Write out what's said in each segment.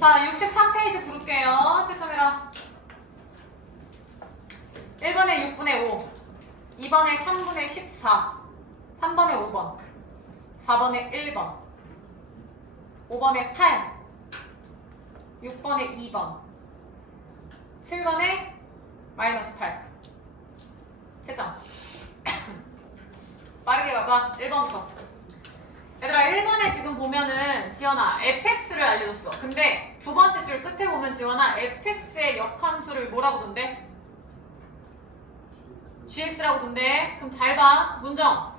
자, 63페이지 부를게요. 채점해라. 1번에 6분의 5, 2번에 3분의 14, 3번에 5번, 4번에 1번, 5번에 8, 6번에 2번, 7번에 마이너스 8. 채점. 빠르게 가자. 1번부터. 얘들아 1번에 지금 보면은 지연아 fx를 알려줬어. 근데 두 번째 줄 끝에 보면 지연아 fx의 역함수를 뭐라고 둔대? gx라고 둔대. 그럼 잘 봐. 문정.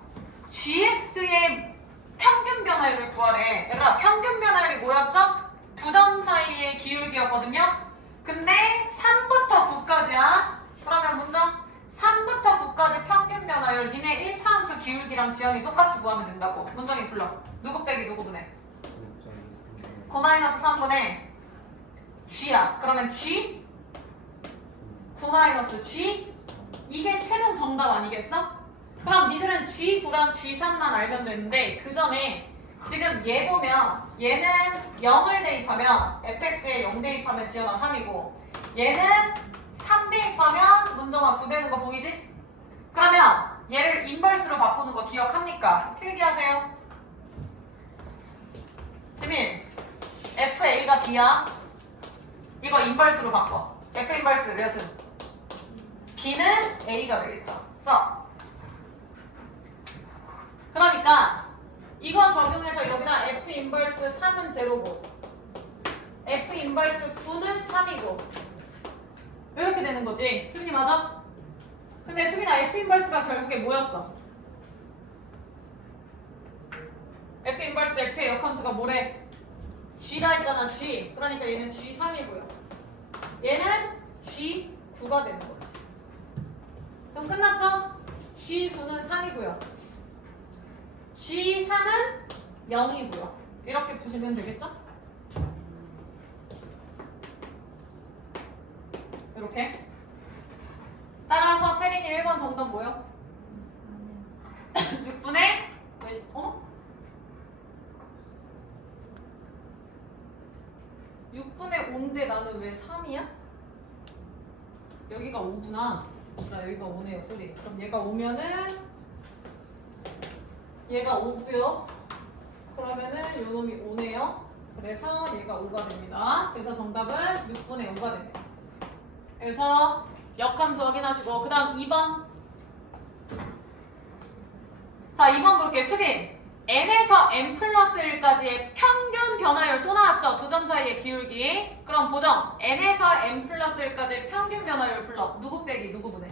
gx의 평균 변화율을 구하래. 얘들아 평균 변화율이 뭐였죠? 두 점 사이의 기울기였거든요. 근데 3부터 9까지야. 그러면 문정 3부터 9까지 평균 변화율 니네 1차 함수 기울기랑 지연이 똑같이 구하면 된다고. 문정이 불러. 누구 빼기 누구 분해? 9-3분의 g야. 그러면 g 9-g 이게 최종 정답 아니겠어? 그럼 니들은 g9랑 g3만 알면 되는데 그 전에 지금 얘 보면 얘는 0을 대입하면 fx에 0 대입하면 지연아 3이고 얘는 3 대입하면 문정아 9 되는 거 보이지? 그러면 얘를 인버스로 바꾸는 거 기억합니까? 필기하세요. 지민 FA가 B야. 이거 인버스로 바꿔. F 인버스 몇은? B는 A가 되겠죠. 써. 그러니까 이거 적용해서 여기다 F 인버스 3은 제로고 F 인버스 9는 3이고 이렇게 되는 거지. 수빈이 맞아? 근데 수빈아 F 인버스가 결국에 뭐였어? F 인버스 F의 역함수가 뭐래? G라 했잖아. G. 그러니까 얘는 G3이고요. 얘는 G9가 되는 거지. 그럼 끝났죠? G9는 3이고요. G3은 0이고요. 이렇게 보시면 되겠죠? 이렇게. 따라서 태린이 1번 정답 뭐요? 6분의 몇, 6분의 5인데 나는 왜 3이야? 여기가 5구나. 나 여기가 5네요. 소리. 그럼 얘가 오면은 얘가 5고요. 그러면은 요놈이 5네요. 그래서 얘가 5가 됩니다. 그래서 정답은 6분의 5가 됩니다. 그래서 역함수 확인하시고 그 다음 2번. 자 2번 볼게요. 수빈. n에서 n 플러스 1까지의 평균 변화율 또 나왔죠? 두 점 사이의 기울기. 그럼 보정. n에서 n 플러스 1까지의 평균 변화율 불러. 누구 빼기 누구 분해?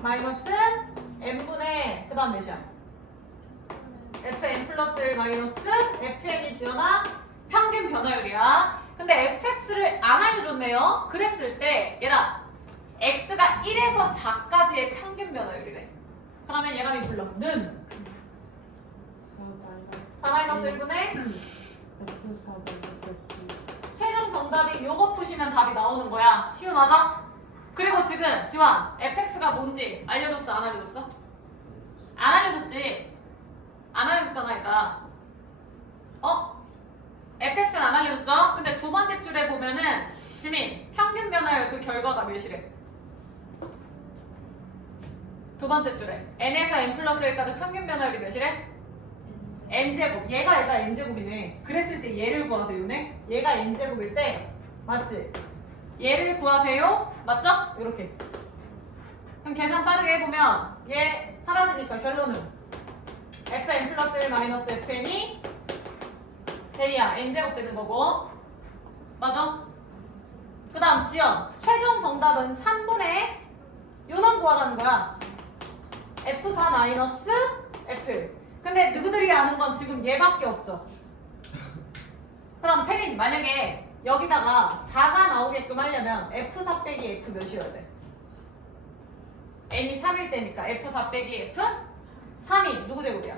마이너스 n분의 그 다음 몇이야? fn 플러스 1 마이너스 fn이 지연아 평균 변화율이야. 근데 fx를 안 알려줬네요. 그랬을 때 얘라 x가 1에서 4까지의 평균 변화율이래. 그러면 얘람이 불러. 는 4-1분의 최종 정답이 요거 푸시면 답이 나오는 거야. 시원하죠? 그리고 지금 지환 fx가 뭔지 알려줬어? 안 알려줬어? 안 알려줬지? 안 알려줬잖아 얘들아. fx는 안 알려줬죠? 근데 두 번째 줄에 보면은 지민 평균 변화율 그 결과가 몇이래? 두 번째 줄에 n에서 n 플러스 1까지 평균 변화율이 몇이래? n제곱. 얘가 n제곱이네. 그랬을 때 얘를 구하세요네. 얘가 n제곱일 때 맞지? 얘를 구하세요. 맞죠? 이렇게. 그럼 계산 빠르게 해보면 얘 사라지니까 결론은 fn 플러스 1 마이너스 fn이 대리야 n제곱 되는 거고. 맞아? 그 다음 지연. 최종 정답은 3분의 요놈 구하라는 거야. f4 마이너스 f. 근데 누구들이 아는 건 지금 얘밖에 없죠. 그럼 태린 만약에 여기다가 4가 나오게끔 하려면 f4 빼기 f 몇이어야 돼? n이 3일 때니까 f4 빼기 f 3이 누구 제곱이야?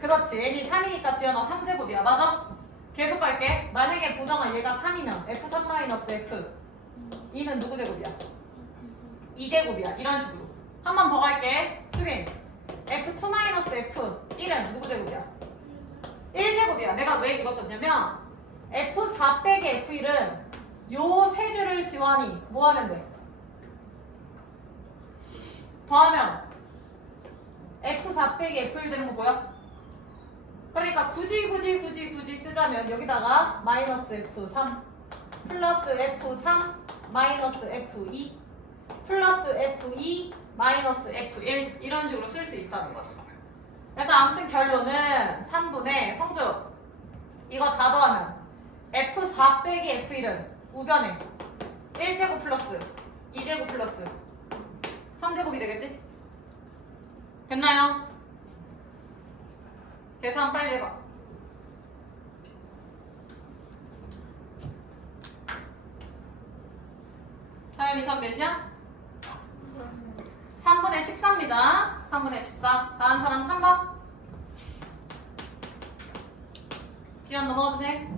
그렇지. n이 3이니까 지연아 3제곱이야. 맞아? 계속 갈게. 만약에 보정아 얘가 3이면 f3 마이너스 f 2는 누구 제곱이야? 2제곱이야. 이런 식으로. 한 번 더 갈게. 수빈 f2 마이너스 f 1은 누구 제곱이야? 1제곱이야. F4야. 내가 왜 이거 썼냐면 F4 빼기 F1은 요 세 줄을 지원이 뭐 하면 돼? 더하면 F4 빼기 F1 되는 거 보여? 그러니까 굳이 쓰자면 여기다가 마이너스 F3 플러스 F3 마이너스 F2 플러스 F2 마이너스 F1 이런 식으로 쓸 수 있다는 거죠. 그래서 아무튼 결론은 3분의 성주 이거 다 더하면 F4 빼기 F1은 우변에 1제곱 플러스 2제곱 플러스 3제곱이 되겠지? 됐나요? 계산 빨리 해봐. 사연이 답 몇이야? 3분의 14입니다. 3분의 14. 다음 사람 3번. 지연 넘어가도 돼?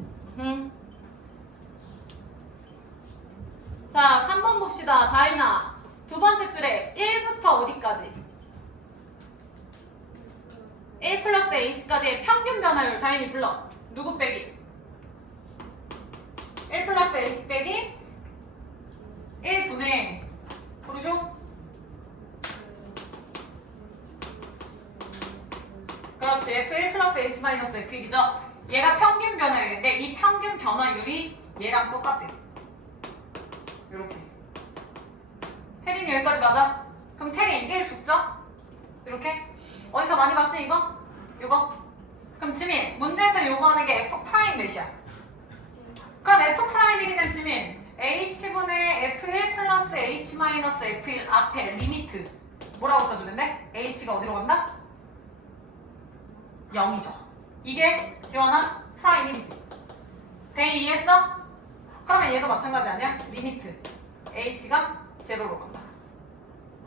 자, 3번 봅시다. 다이나. 두 번째 줄에 1부터 어디까지? 1 플러스 h까지의 평균 변화율 다인이 불러. 누구 빼기? 1 플러스 h 빼기 1분의 부르쇼? 그렇지. f1 플러스 h 마이너스 f1이죠. 얘가 평균 변화율인데 이 평균 변화율이 얘랑 똑같대. 요렇게. 태린 여기까지 맞아? 그럼 태린 1 죽죠? 이렇게? 어디서 많이 봤지 이거? 이거? 그럼 지민 문제에서 요구하는 게 f 프라임 몇이야? 그럼 f 프라임이면 지민 h분의 f1 플러스 h 마이너스 f1 앞에 리미트 뭐라고 써주면 돼? h가 어디로 간다? 0이죠. 이게 지원한 프라임 1이지. 대이 이해했어? 그러면 얘도 마찬가지 아니야? 리미트 h가 제로로 간다.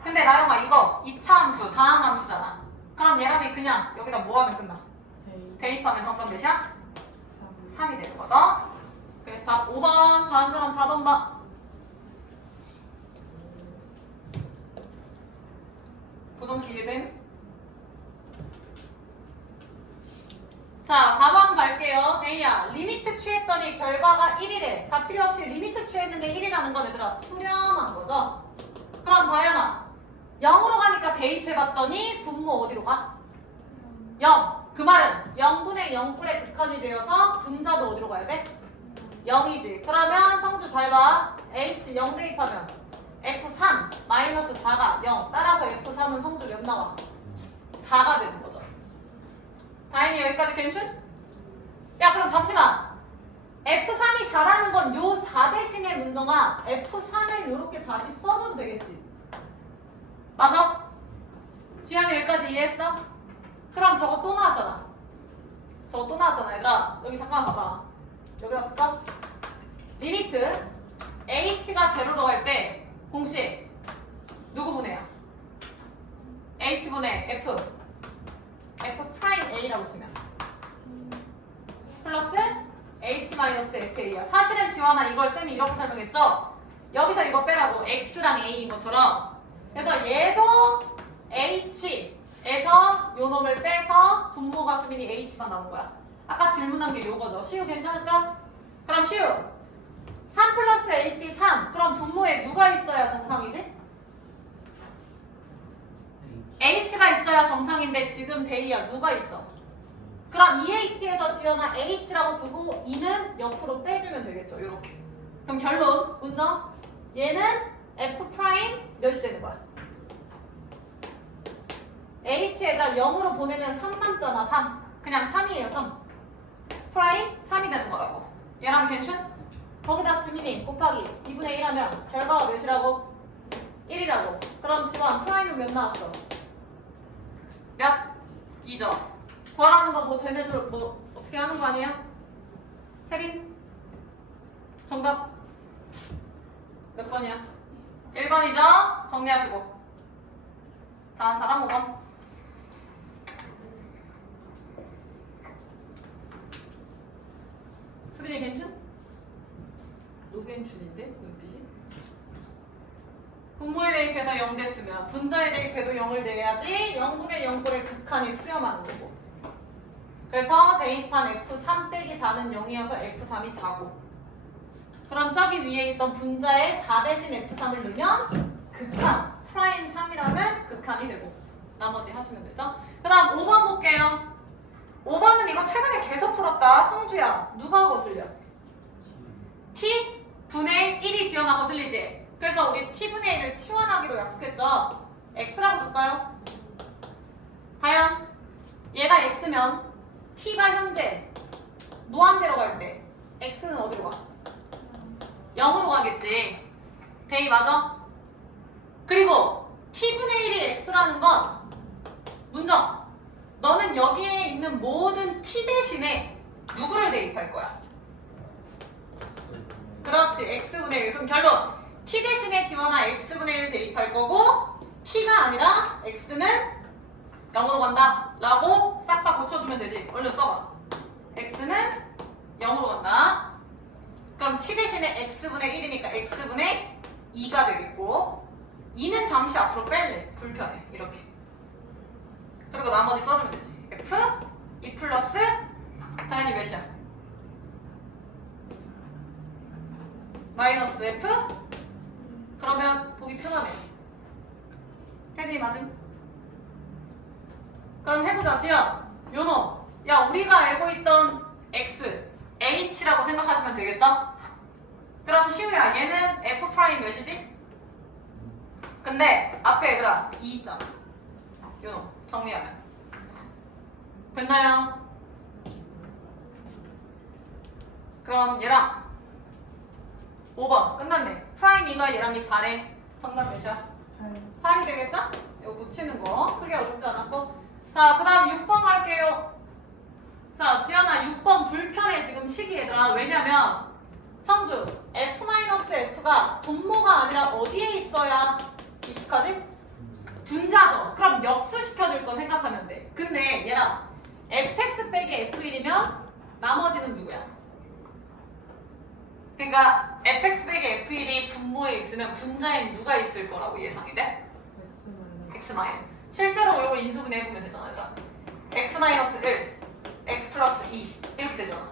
근데 나영아 이거 2차 함수, 다항 함수잖아. 그럼 얘랑이 그냥 여기다 뭐 하면 끝나? 대입하면 정답 몇이야? 3이 되는 거죠. 그래서 답 5번, 다음 사람 4번 봐. 고정식 이해됨? 자, 4번 갈게요. 데이야, 리미트 취했더니 결과가 1이래. 다 필요 없이 리미트 취했는데 1이라는 건 얘들아 수렴한 거죠. 그럼 다현아 0으로 가니까 대입해봤더니 분모 어디로 가? 0. 그 말은 0분의 0뿔의 극한이 되어서 분자도 어디로 가야 돼? 0이지. 그러면 성주 잘 봐. h 0 대입하면 f3 마이너스 4가 0. 따라서 f3은 성주 몇 나와? 4가 되는 거죠. 다행히 여기까지 괜춘? 야 그럼 잠시만. f3이 4라는 건 요 4 대신에 문정아 f3을 이렇게 다시 써줘도 되겠지. 맞아? 지현이 여기까지 이해했어? 그럼 저거 또 나왔잖아. 저거 또 나왔잖아 얘들아. 여기 잠깐 봐봐. 여기다 쓸까? 리미트 h가 제로로 갈 때 공식 누구 분해야? h분의 f 프라임 a라고 치면 플러스 h 마이너스 fa야. 사실은 지원아 이걸 쌤이 이렇게 설명했죠? 여기서 이거 빼라고 x랑 a인 것처럼. 그래서 얘도 h에서 요 놈을 빼서 분모가 수빈이 h만 나온 거야. 아까 질문한 게 요거죠. 시우 괜찮을까? 그럼 시우 3 플러스 h 3. 그럼 분모에 누가 있어야 정상이지? h가 있어야 정상인데 지금 데이야 누가 있어? 그럼 2h에서 지원한 h라고 두고 2는 옆으로 빼주면 되겠죠. 요렇게. 그럼 결론 문정 얘는 f 프라임 몇이 되는 거야? h 얘들아 0으로 보내면 3 남잖아. 3 그냥 3이에요. 3 프라임 3이 되는 거라고. 얘랑 괜춘? 거기다 지민이 곱하기 2분의 1 하면 결과가 몇이라고? 1이라고. 그럼 지금 프라임은 몇 나왔어? 몇? 2죠. 구하라는 거 뭐 쟤네들 뭐 어떻게 하는 거 아니야? 혜린? 정답 몇 번이야? 1번이죠? 정리하시고 다음 사람 5번. 수빈이 괜춘? 노견춘인데 눈빛이? 분모에 대입해서 0 됐으면 분자에 대입해도 0을 내야지 0분의 0꼴의 극한이 수렴하는 거고. 그래서 대입한 f3 T4는 0이어서 F3이 4고 그럼 저기 위에 있던 분자에 4 대신 F3을 넣으면 극한 프라임 3이라면 극한이 되고 나머지 하시면 되죠. 그 다음 5번 볼게요. 5번은 이거 최근에 계속 풀었다. 성주야 누가 거슬려? T분의 1이 지연아 거슬리지? 그래서 우리 T분의 1을 치환하기로 약속했죠. X라고 둘까요? 과연 얘가 X면 T가 현재 무한대로 갈 때 X는 어디로 가? 0으로 가겠지. 대이 맞아? 그리고 T분의 1이 X라는 건 문정 너는 여기에 있는 모든 T 대신에 누구를 대입할 거야? 그렇지 X분의 1. 그럼 결론 T 대신에 지원아 X분의 1 대입할 거고 T가 아니라 X는 0으로 간다 라고 싹 다 고쳐주면 되지. 얼른 써봐. X는 0으로 간다. 그럼 T 대신에 X분의 1이니까 X분의 2가 되겠고 2는 잠시 앞으로 뺄래. 불편해. 이렇게. 그리고 나머지 써주면 되지. F, 2 플러스 당연히 몇이야? 마이너스 F? 그러면 보기 편하네. 헤딩 맞음? 그럼 해보자. 지연, 요노. 야 우리가 알고 있던 X, H라고 생각하시면 되겠죠? 그럼 시우야 얘는 F 프라임 몇이지? 근데 앞에 얘들아 2 있잖아. 요노 정리하면 됐나요? 그럼 얘랑 5번 끝났네. 프라임 2가 얘랑이 4래. 정답 몇이야? 8이 되겠죠? 이거 고치는 거 크게 어렵지 않았고. 자, 그 다음 6번 갈게요. 자, 지연아 6번 불편해 지금 시기 얘들아. 왜냐면 성주 F-F가 분모가 아니라 어디에 있어야 익숙하지? 분자죠. 그럼 역수시켜줄 거 생각하면 돼. 근데 얘랑 fx 빼기 f1이면 나머지는 누구야? 그러니까 fx 빼기 f1이 분모에 있으면 분자에 누가 있을 거라고 예상이 돼? x 마이너스. 실제로 이거 인수분해 해보면 되잖아 얘들아. x 마이너스 1, x 플러스 2 이렇게 되잖아.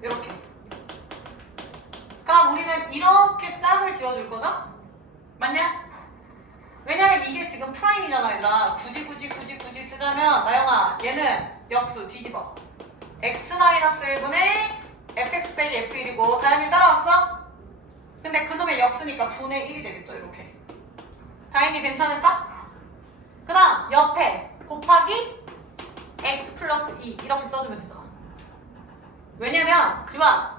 이렇게. 그럼 우리는 이렇게 짝을 지어줄 거죠? 맞냐? 왜냐면 이게 지금 프라임이잖아 얘들아. 굳이 쓰자면 나영아 얘는 역수 뒤집어. x-1분의 fx 빼기 f1이고 다현이 따라왔어? 근데 그놈의 역수니까 분의 1이 되겠죠 이렇게. 다현이 괜찮을까? 그 다음 옆에 곱하기 x 플러스 2 이렇게 써주면 되잖아. 왜냐면 지원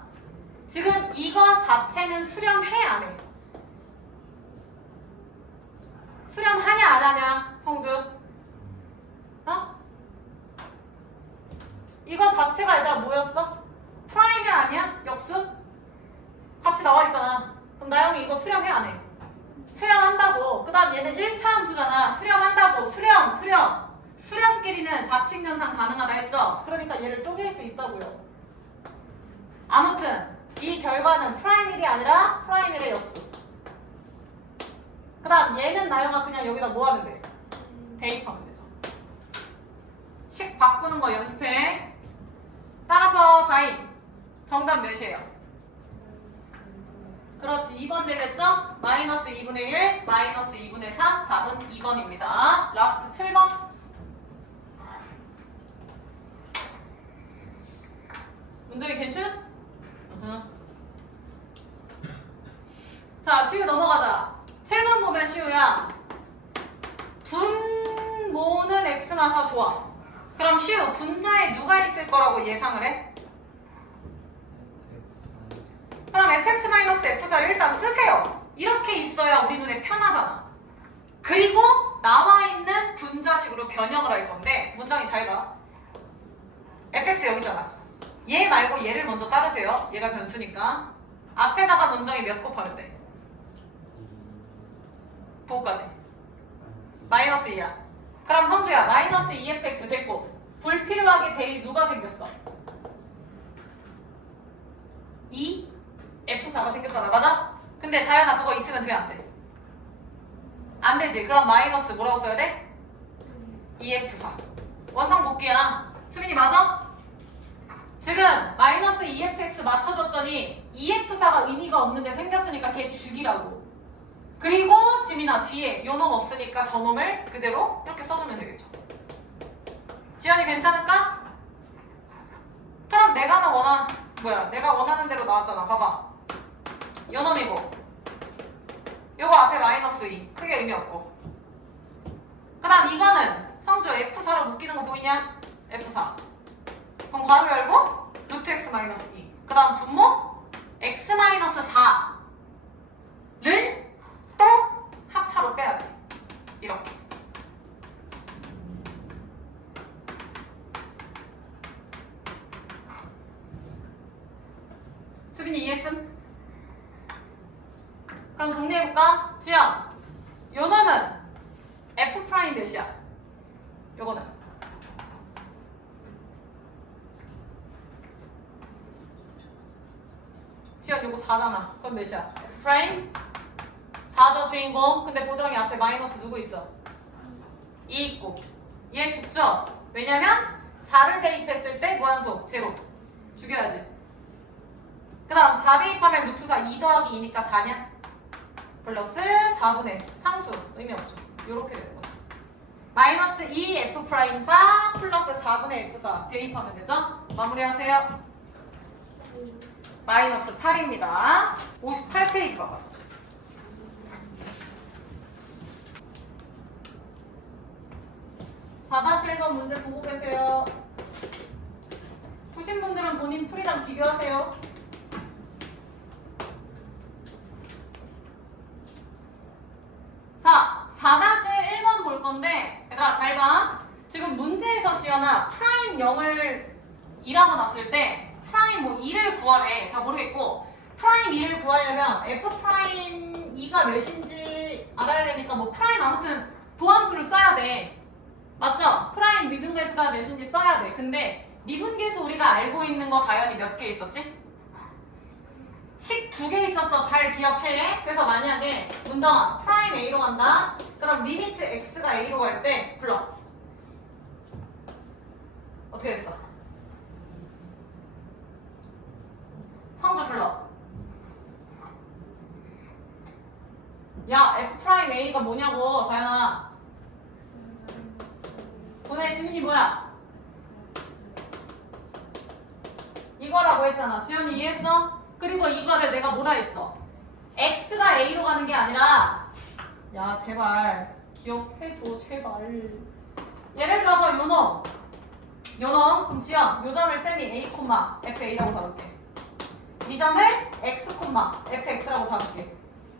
지금 이거 자체는 수렴해 안 해? 수렴하냐 안 하냐 성주? 어? 이거 자체가 얘들아 뭐였어? 프라임이 아니야? 역수? 값이 나와 있잖아. 그럼 나영이 이거 수렴해 안 해? 수렴한다고. 그 다음 얘는 1차 함수잖아. 수렴한다고. 수렴끼리는 4칙 연상 가능하다 했죠? 그러니까 얘를 쪼갤 수 있다고요. 아무튼 이 결과는 프라임 1이 아니라 프라임 1의 역수. 그 다음 얘는 나영아 그냥 여기다 뭐 하면 돼? 대입하면 되죠. 식 바꾸는 거 연습해. 따라서 다임 정답 몇이에요? 그렇지 2번 되겠죠? 마이너스 2분의 1, 마이너스 2분의 3 답은 2번입니다. 라스트 7번. 문정이 괜찮? 자 시우 넘어가자. 7번 보면 시우야 분모는 x마사 좋아. 그럼 시우 분자에 누가 있을 거라고 예상을 해? 그럼 fx-f4를 일단 쓰세요. 이렇게 있어야 우리 눈에 편하잖아. 그리고 나와 있는 분자식으로 변형을 할 건데 문장이 잘 봐. fx 여기잖아. 얘 말고 얘를 먼저 따르세요. 얘가 변수니까 앞에다가 문장이 몇 곱하면 돼? 부호까지 마이너스 2야. 그럼 성주야 마이너스 2fx 됐고 불필요하게 대입 누가 생겼어? 2f4가 생겼잖아. 맞아? 근데 다현아 그거 있으면 돼 안 돼? 안 되지. 그럼 마이너스 뭐라고 써야 돼? 2f4 원상 복귀야. 수빈이 맞아? 지금 마이너스 2fx 맞춰줬더니 2f사가 의미가 없는데 생겼으니까 걔 죽이라고. 그리고 지민아 뒤에 요 놈 없으니까 저 놈을 그대로 이렇게 써주면 되겠죠. 지연이 괜찮을까? 그럼 내가 원하는 대로 나왔잖아. 봐봐. 요 놈이고 요거 앞에 마이너스 2 크게 의미 없고, 그 다음 이거는 성주 F4로 묶이는 거 보이냐? F4. 그럼 괄호 열고 루트 x 마이너스 2. 그 다음 분모 x 마이너스 4를 또 합차로 빼야지. 이렇게. 수빈이 이해했음? 그럼 정리해볼까? 지연, 요 놈은 f 프라임 몇이야? 요거는 지연 요거 4잖아. 그럼 몇이야? f 프라임 4죠 주인공. 근데 보정이 앞에 마이너스 누구 있어? 2 있고. 얘 죽죠? 왜냐면 4를 대입했을 때 무한소 제로 죽여야지. 그 다음 4 대입하면 루트 4 2 더하기 2니까 4냐? 플러스 4분의 상수 의미 없죠. 요렇게 되는 거지. 마이너스 2 f 프라임 4 플러스 4분의 f4 대입하면 되죠? 마무리하세요. 마이너스 8입니다. 58페이지 봐봐. 다시 1번 문제 보고 계세요. 푸신 분들은 본인 풀이랑 비교하세요. 자, 4-1번 볼 건데, 얘들아 잘 봐. 지금 문제에서 지연아 프라임 0을 2라고 놨을 때 프라임 뭐 2를 구하래. 자, 모르겠고 프라임 2를 구하려면 f 프라임 2가 몇인지 알아야 되니까 뭐 프라임 아무튼 도함수를 써야 돼. 맞죠? 프라임 미분계수가 몇인지 써야 돼. 근데 미분계수 우리가 알고 있는 거 가연이 몇 개 있었지? 식 2개 있었어. 잘 기억해. 그래서 만약에 문정아 프라임 A로 간다. 그럼 리미트 X가 A로 갈 때 불러. 어떻게 됐어? 성주 불러. 야 F 프라임 A가 뭐냐고 가연아. 분의 지민이 뭐야? 이거라고 했잖아. 지연이 이해했어? 그리고 이거를 내가 뭐라 했어? X가 A로 가는 게 아니라, 야 제발 기억해줘 제발. 예를 들어서 요놈 그럼 지연 요 점을 쌤이 A, FA라고 잡을게. 이 점을 X, FX라고 잡을게.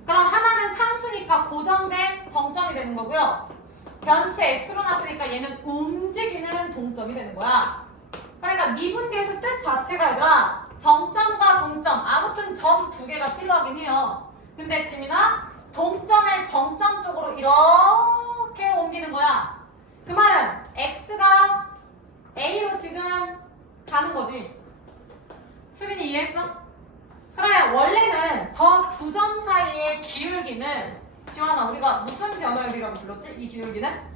그럼 하나는 상수니까 고정된 정점이 되는 거고요. 변수 X로 놨으니까 얘는 움직이는 동점이 되는 거야. 그러니까 미분계수 뜻 자체가 얘들아 정점과 동점, 아무튼 점 2개가 필요하긴 해요. 근데 지민아 동점을 정점 쪽으로 이렇게 옮기는 거야. 그 말은 X가 A로 지금 가는 거지. 수빈이 이해했어? 그래, 원래는 저 두 점 사이의 기울기는 지환아 우리가 무슨 변화율이라고 불렀지? 이 기울기는?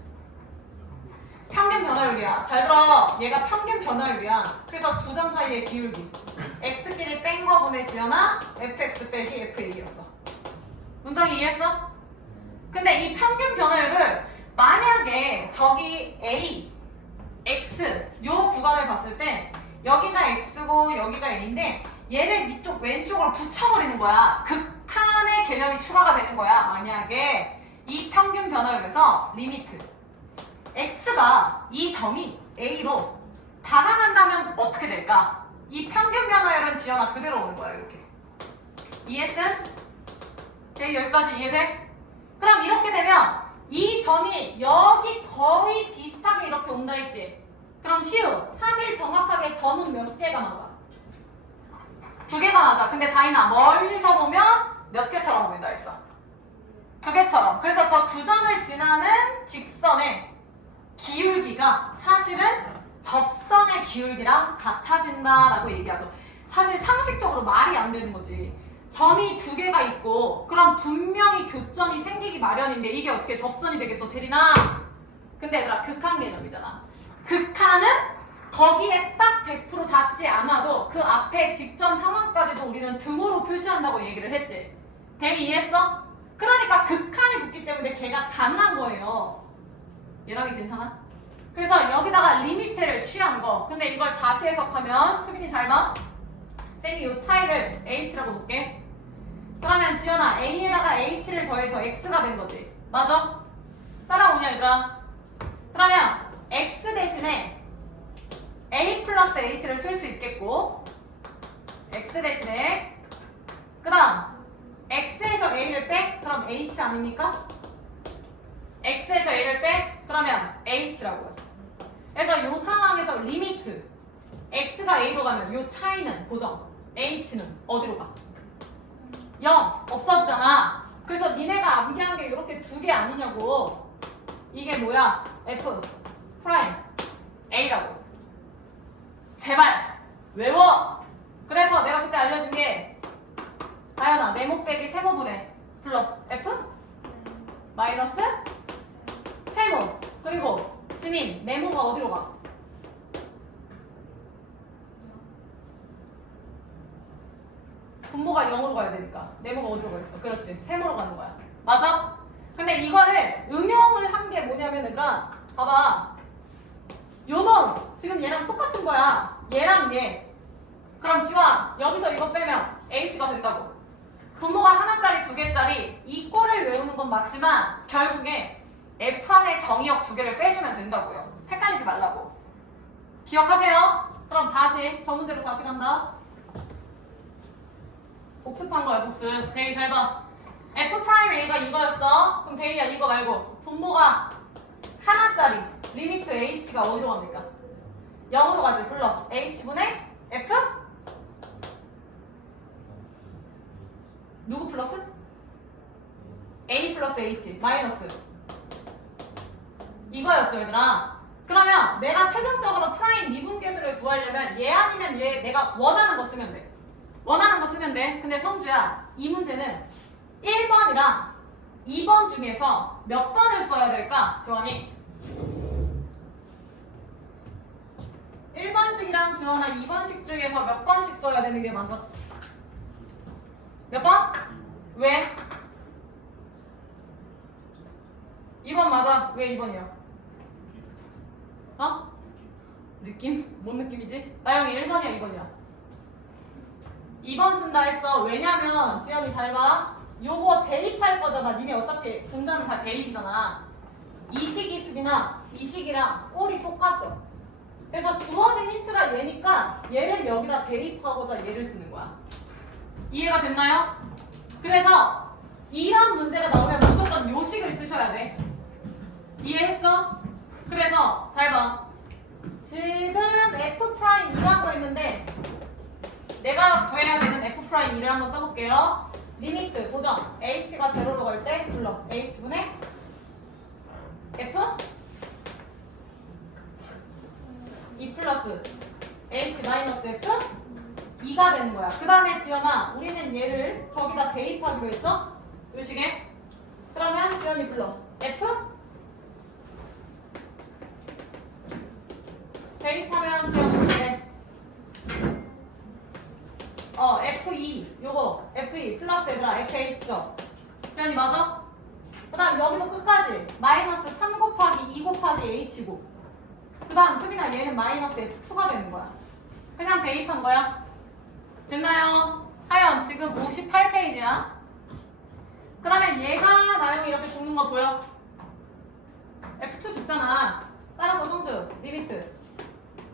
평균 변화율이야. 잘 들어. 얘가 평균 변화율이야. 그래서 두 점 사이의 기울기. x끼리 뺀 거분의 지연아 fx 빼기 fa였어. 문정이 이해했어? 근데 이 평균 변화율을 만약에 저기 a, x 요 구간을 봤을 때 여기가 x고 여기가 a인데 얘를 이쪽 왼쪽으로 붙여버리는 거야. 극한의 개념이 추가가 되는 거야. 만약에 이 평균 변화율에서 리미트 x가 이 점이 a로 다가간다면 어떻게 될까? 이 평균 변화율은 지연아 그대로 오는 거야. 이렇게. 이해했음? 네, 여기까지 이해돼? 그럼 이렇게 되면 이 점이 여기 거의 비슷하게 이렇게 온다 했지? 그럼 시우 사실 정확하게 점은 몇 개가 맞아? 2개가 맞아. 근데 다이나 멀리서 보면 몇 개처럼 보인다 했어? 2개처럼. 그래서 저 두 점을 지나는 직선의 기울기가 사실은 접선의 기울기랑 같아진다라고 얘기하죠. 사실 상식적으로 말이 안 되는 거지. 점이 2개가 있고 그럼 분명히 교점이 생기기 마련인데 이게 어떻게 접선이 되겠어, 대리나? 근데 얘들아 극한 개념이잖아. 극한은 거기에 딱 100% 닿지 않아도 그 앞에 직전 상황까지도 우리는 등호로 표시한다고 얘기를 했지. 뱀이 이해했어? 그러니까 극한이 붙기 때문에 걔가 가능한 거예요. 예람이 괜찮아? 그래서 여기다가 리미트를 취한 거. 근데 이걸 다시 해석하면 수빈이 잘 봐. 쌤이 이 차이를 H라고 놓을게. 그러면 지연아 A에다가 H를 더해서 X가 된 거지. 맞아? 따라오냐 얘들아? 그러면 X 대신에 A 플러스 H를 쓸 수 있겠고 X 대신에 그 다음 X에서 A를 빼? 그럼 H 아닙니까? X에서 A를 빼? 그러면 H라고요. 그래서 이 상황에서 리미트 X가 A로 가면 이 차이는 고정 H는 어디로 가? 0 없어지잖아. 그래서 니네가 암기한 게 이렇게 두 개 아니냐고. 이게 뭐야? F 프라임 A라고. 제발 외워. 그래서 내가 그때 알려준 게 다현아 네모 빼기 세모분해 불러. F 마이너스 세모. 그리고 지민 네모가 어디로 가? 분모가 0으로 가야 되니까 네모가 어디로 가 있어? 그렇지 세모로 가는 거야. 맞아? 근데 이거를 응용을 한 게 뭐냐면 얘들아 봐봐. 요놈 지금 얘랑 똑같은 거야. 얘랑 얘. 그럼 지화 여기서 이거 빼면 H가 된다고. 분모가 하나짜리 두 개짜리 이 꼴을 외우는 건 맞지만 결국에 F 안에 정의역 두 개를 빼주면 된다고요. 헷갈리지 말라고. 기억하세요? 그럼 다시 저 문제로 다시 간다. 복습한 거야 복습. 데이 잘 봐. F 프라임 A가 이거였어. 그럼 데이야 이거 말고 분모가 하나짜리 리미트 H가 어디로 갑니까? 0으로 가지. 불러. H분의 F? 누구 플러스? A 플러스 H 마이너스 이거였죠 얘들아. 그러면 내가 최종적으로 프라임 미분계수를 구하려면 얘 아니면 얘 내가 원하는 거 쓰면 돼. 원하는 거 쓰면 돼. 근데 성주야 이 문제는 1번이랑 2번 중에서 몇 번을 써야 될까? 지원이 1번씩이랑 지원아 2번씩 중에서 몇 번씩 써야 되는 게 맞아? 몇 번? 왜? 2번 맞아. 왜 2번이야? 어? 느낌? 뭔 느낌이지? 나영이 1번이야 2번이야? 2번 쓴다 했어. 왜냐면 지연이 잘 봐. 요거 대입할 거잖아. 니네 어차피 분자는 다 대입이잖아. 이 식이 수비나 이 식이랑 꼴이 똑같죠. 그래서 주어진 힌트가 얘니까 얘를 여기다 대입하고자 얘를 쓰는 거야. 이해가 됐나요? 그래서 이런 문제가 나오면 무조건 요 식을 쓰셔야 돼. 이해했어? 그래서 잘 봐. 지금 F'이라고 했는데 내가 구해야 되는 F'를 한번 써볼게요. 리미트 고정 H가 제로로 갈 때 불러. H분의 F 2 플러스 H 마이너스 F 2가 되는 거야. 그 다음에 지연아 우리는 얘를 저기다 대입하기로 했죠? 요 식에. 그러면 지연이 불러. F 대입하면 지연이 돼. F2 요거 F2 플러스 얘들아 FH죠? 지연이 맞아? 그 다음 여기도 끝까지 마이너스 3 곱하기 2 곱하기 H고 그 다음 수빈아 얘는 마이너스 F2가 되는 거야. 그냥 대입한 거야. 됐나요? 하연 지금 58페이지야. 그러면 얘가 나영이 이렇게 적는 거 보여? F2 죽잖아. 따라서 성주 리미트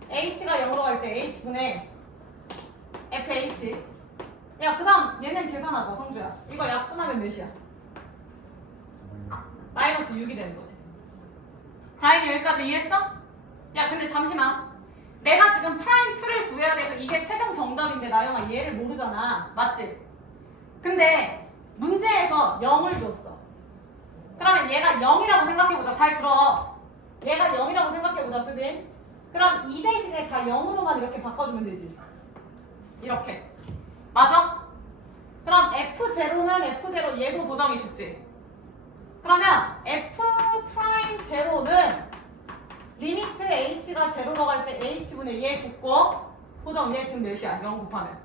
H가 0으로 갈 때 H분의 FH. 야, 그 다음 얘는 계산하자, 성주야. 이거 약분하면 몇이야? 마이너스 6이 되는 거지. 다행히 여기까지 이해했어? 야, 근데 잠시만. 내가 지금 프라임 2를 구해야 돼서 이게 최종 정답인데 나영아 얘를 모르잖아. 맞지? 근데 문제에서 0을 줬어. 그러면 얘가 0이라고 생각해보자. 잘 들어. 얘가 0이라고 생각해보자, 수빈. 그럼 이 대신에 다 0으로만 이렇게 바꿔주면 되지. 이렇게. 맞아? 그럼 F0는 F0 얘도 도정이 쉽지. 그러면 F'0는 리미트 h가 제로로 갈 때 h분의 얘 굳고 고정 얘 지금 몇이야? 0 곱하면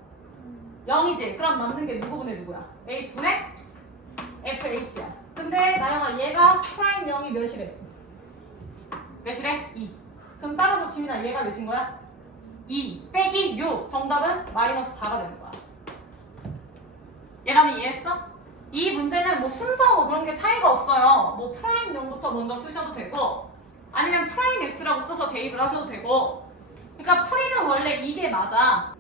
0이지. 그럼 남는 게 누구분의 누구야? h분의 fh야. 근데 나영아 얘가 프라임 0이 몇이래? 몇이래? 2. 그럼 따라서 지민아 얘가 몇인 거야? 2 빼기 6. 정답은 마이너스 4가 되는 거야. 얘가 이해했어? 이 문제는 뭐 순서 뭐 그런 게 차이가 없어요. 뭐 프라임 0부터 먼저 쓰셔도 되고 아니면 프라임 x라고 써서 대입을 하셔도 되고. 그러니까 풀이는 원래 이게 맞아.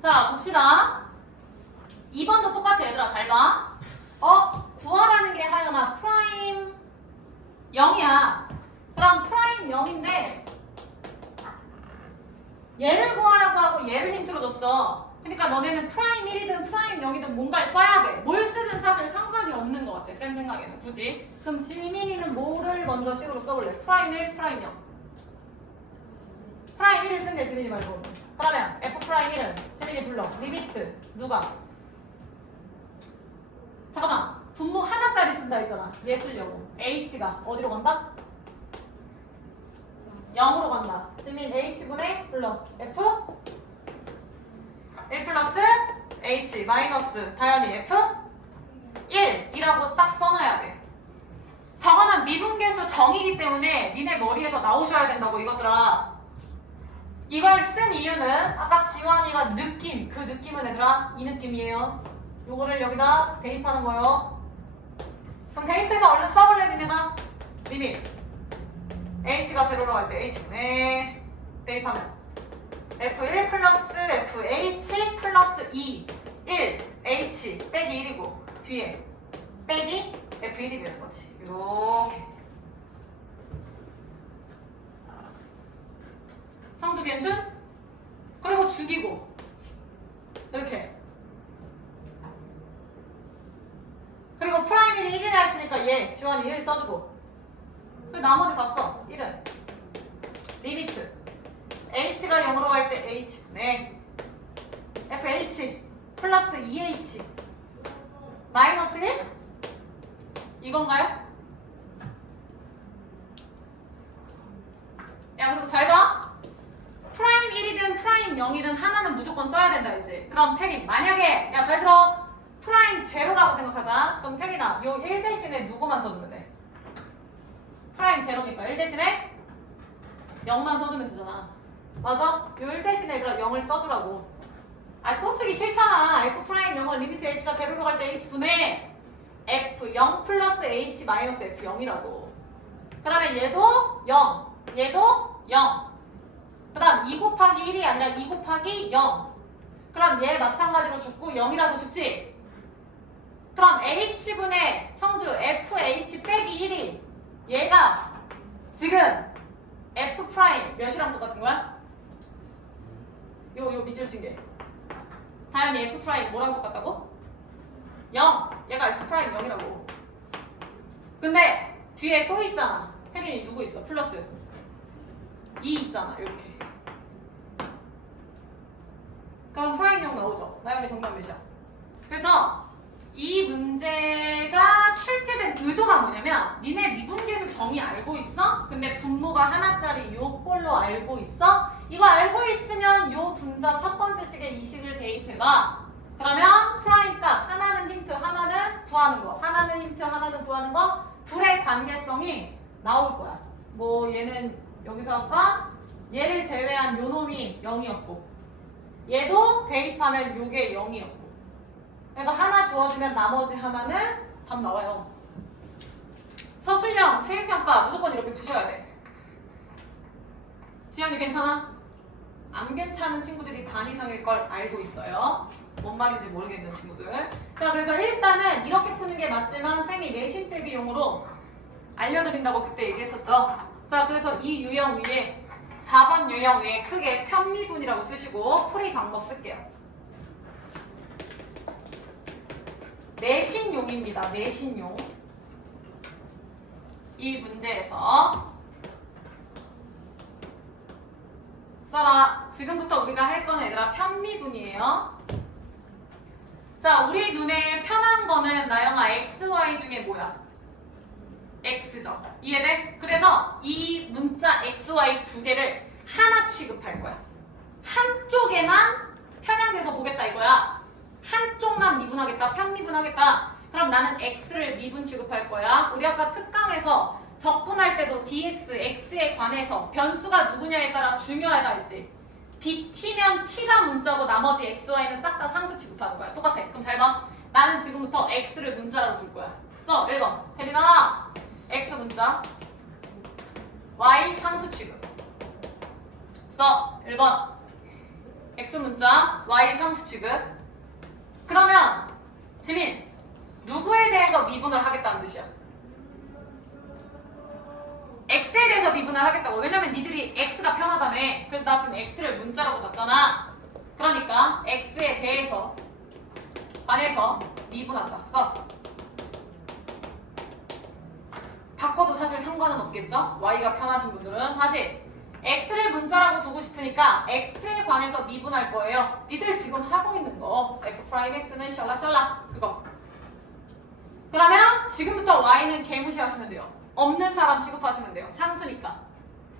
자 봅시다. 2번도 똑같아 얘들아. 잘 봐. 구하라는 게 하연아 프라임 0이야. 그럼 프라임 0인데 얘를 구하라고 하고 얘를 힌트로 줬어. 그러니까 너네는 프라임 1이든 프라임 0이든 뭔가를 써야 돼. 뭘 쓰든 사실 상관이 없는 것 같아. 쌤 생각에는 굳이. 그럼 지민이는 뭐를 먼저 식으로 써볼래? 프라임 1, 프라임 0. 프라임 1을 쓴대 지민이 말고. 그러면 f 프라임 1은 지민이 불러. 리미트 누가? 잠깐만. 분모 하나짜리 쓴다 했잖아. 얘 쓰려고. h가 어디로 간다? 0으로 간다. 지민 h분의 불러. f 1 플러스 h 마이너스 다연이 f 1이라고 딱 써놔야 돼. 저거는 미분계수 정이기 때문에 니네 머리에서 나오셔야 된다고 이거들아. 이걸 쓴 이유는 아까 지환이가 느낌, 그 느낌은 얘들아 이 느낌이에요. 요거를 여기다 대입하는 거예요. 그럼 대입해서 얼른 써볼래 니네가? 리밋 h가 제로로 갈 때 h분의 대입하면 f1 플러스 fh 플러스 2 1 h 빼기 1이고 뒤에 빼기 f1이 되는 거지. 이렇게 상주 괜춘? 그리고 죽이고 이렇게. 그리고 프라이머리 1이라 했으니까 얘 지원이 1 써주고 그리고 나머지 다 써. 1은 리미트 h가 0으로 갈 때 h분의 fh 플러스 2h 마이너스 1? 이건가요? 야 그리고 잘 봐. 프라임 1이든 프라임 0이든 하나는 무조건 써야 된다 이제. 그럼 태린 만약에 야 잘 들어. 프라임 제로라고 생각하자. 그럼 태린아 요 1 대신에 누구만 써주면 돼? 프라임 제로니까 1 대신에 0만 써주면 되잖아. 맞아? 요 1 대신에 얘들아 0을 써주라고. 아 또 쓰기 싫잖아. f 프라임 0은 리미트 h가 제로로 갈 때 h분의 f0 플러스 h 마이너스 f0이라고. 그러면 얘도 0 얘도 0. 그 다음 2 곱하기 1이 아니라 2 곱하기 0. 그럼 얘 마찬가지로 죽고 0이라도 죽지. 그럼 h분의 성주 fh 빼기 1이 얘가 지금 f 프라임 몇이랑 똑같은 거야? 요 밑줄 친 게. 다현이 f 프라임 뭐랑 똑같다고? 0. 얘가 f 프라임 0이라고. 근데 뒤에 또 있잖아. 혜린이 누구 있어? 플러스 2 있잖아. 이렇게. 그럼 프라임 0 나오죠. 나영이 정답 몇이야? 그래서 이 문제가 출제된 의도가 뭐냐면 니네 미분계수 정의 알고 있어? 근데 분모가 하나짜리 요꼴로 알고 있어? 이거 알고 있으면 요 분자 첫 번째 식에 이 식을 대입해봐. 그러면 프라임 값 하나는 힌트 하나는 구하는 거, 하나는 힌트 하나는 구하는 거, 둘의 관계성이 나올 거야. 뭐 얘는 여기서 아까 얘를 제외한 요 놈이 0이었고 얘도 대입하면 요게 0이었고 그래서 하나 주어지면 나머지 하나는 답 나와요. 서술형, 수행평가 무조건 이렇게 푸셔야 돼. 지연이 괜찮아? 안 괜찮은 친구들이 반 이상일 걸 알고 있어요. 뭔 말인지 모르겠는 친구들. 자 그래서 일단은 이렇게 푸는 게 맞지만 쌤이 내신 대비용으로 알려드린다고 그때 얘기했었죠. 자 그래서 이 유형 위에 4번 유형 위에 크게 편미분이라고 쓰시고 풀이 방법 쓸게요. 내신용입니다. 내신용. 이 문제에서 써라. 지금부터 우리가 할 건 얘들아 편미분이에요. 자 우리 눈에 편한 거는 나영아 x, y 중에 뭐야? x죠. 이해돼? 그래서 이 문자 xy 두 개를 하나 취급할 거야. 한쪽에만 편향돼서 보겠다 이거야. 한쪽만 미분하겠다, 편미분하겠다. 그럼 나는 x를 미분 취급할 거야. 우리 아까 특강에서 적분할 때도 dx, x에 관해서 변수가 누구냐에 따라 중요하다 했지. dt면 t가 문자고 나머지 xy는 싹 다 상수 취급하는 거야. 똑같아. 그럼 잘 봐. 나는 지금부터 x를 문자라고 줄 거야. 써. 1번. 혜린아, x 문자, y 상수 취급. 써. 1번. x 문자, y 상수 취급. 그러면 지민, 누구에 대해서 미분을 하겠다는 뜻이야? x에 대해서 미분을 하겠다고. 왜냐면 니들이 x가 편하다며. 그래서 나 지금 x를 문자라고 놨잖아. 그러니까 x에 대해서 관해서 미분한다. 써. 바꿔도 사실 상관은 없겠죠? y가 편하신 분들은. 다시 x를 문자라고 두고 싶으니까 x에 관해서 미분할 거예요. 니들 지금 하고 있는 거 f'x는 샬라샬라 그거. 그러면 지금부터 y는 개무시하시면 돼요. 없는 사람 취급하시면 돼요. 상수니까.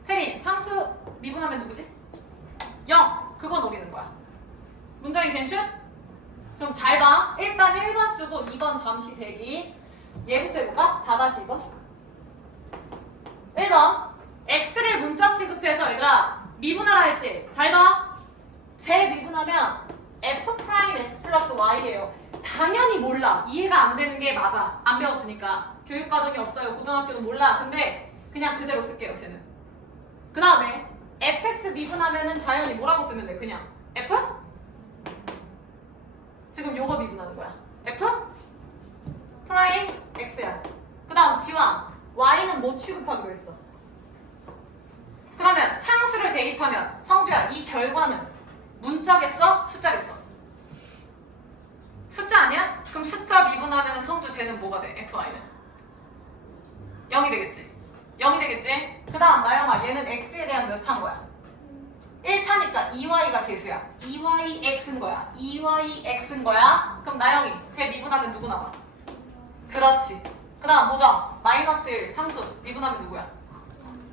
혜린, 상수 미분하면 누구지? 0. 그거 녹이는 거야. 문장이 괜찮? 그럼 잘 봐. 일단 1번 쓰고 2번 잠시 대기. 얘부터 해볼까? 4-2번. 1번. x를 문자 취급해서 얘들아 미분하라 했지? 잘 봐. 제 미분하면 f'x 플러스 y예요. 당연히 몰라. 이해가 안 되는 게 맞아. 안 배웠으니까. 교육과정이 없어요. 고등학교는 몰라. 근데 그냥 그대로 쓸게요. 쟤는. 그 다음에 fx 미분하면은 당연히 뭐라고 쓰면 돼? 그냥 f? 지금 요거 미분하는 거야. f? 프라임 x야. 그 다음 지원. y는 뭐 취급하기로 했어? 그러면 상수를 대입하면 성주야 이 결과는 문자겠어? 숫자겠어? 숫자 아니야? 그럼 숫자 미분하면 성주 쟤는 뭐가 돼? fy는 0이 되겠지? 0이 되겠지? 그 다음 나영아 얘는 x에 대한 몇 차인 거야? 1차니까 2y가 개수야. 2yx인 거야. 2yx인 거야. 그럼 나영이 쟤 미분하면 누구 나와? 그렇지. 그 다음 뭐죠? 마이너스 1 상수 미분하면 누구야?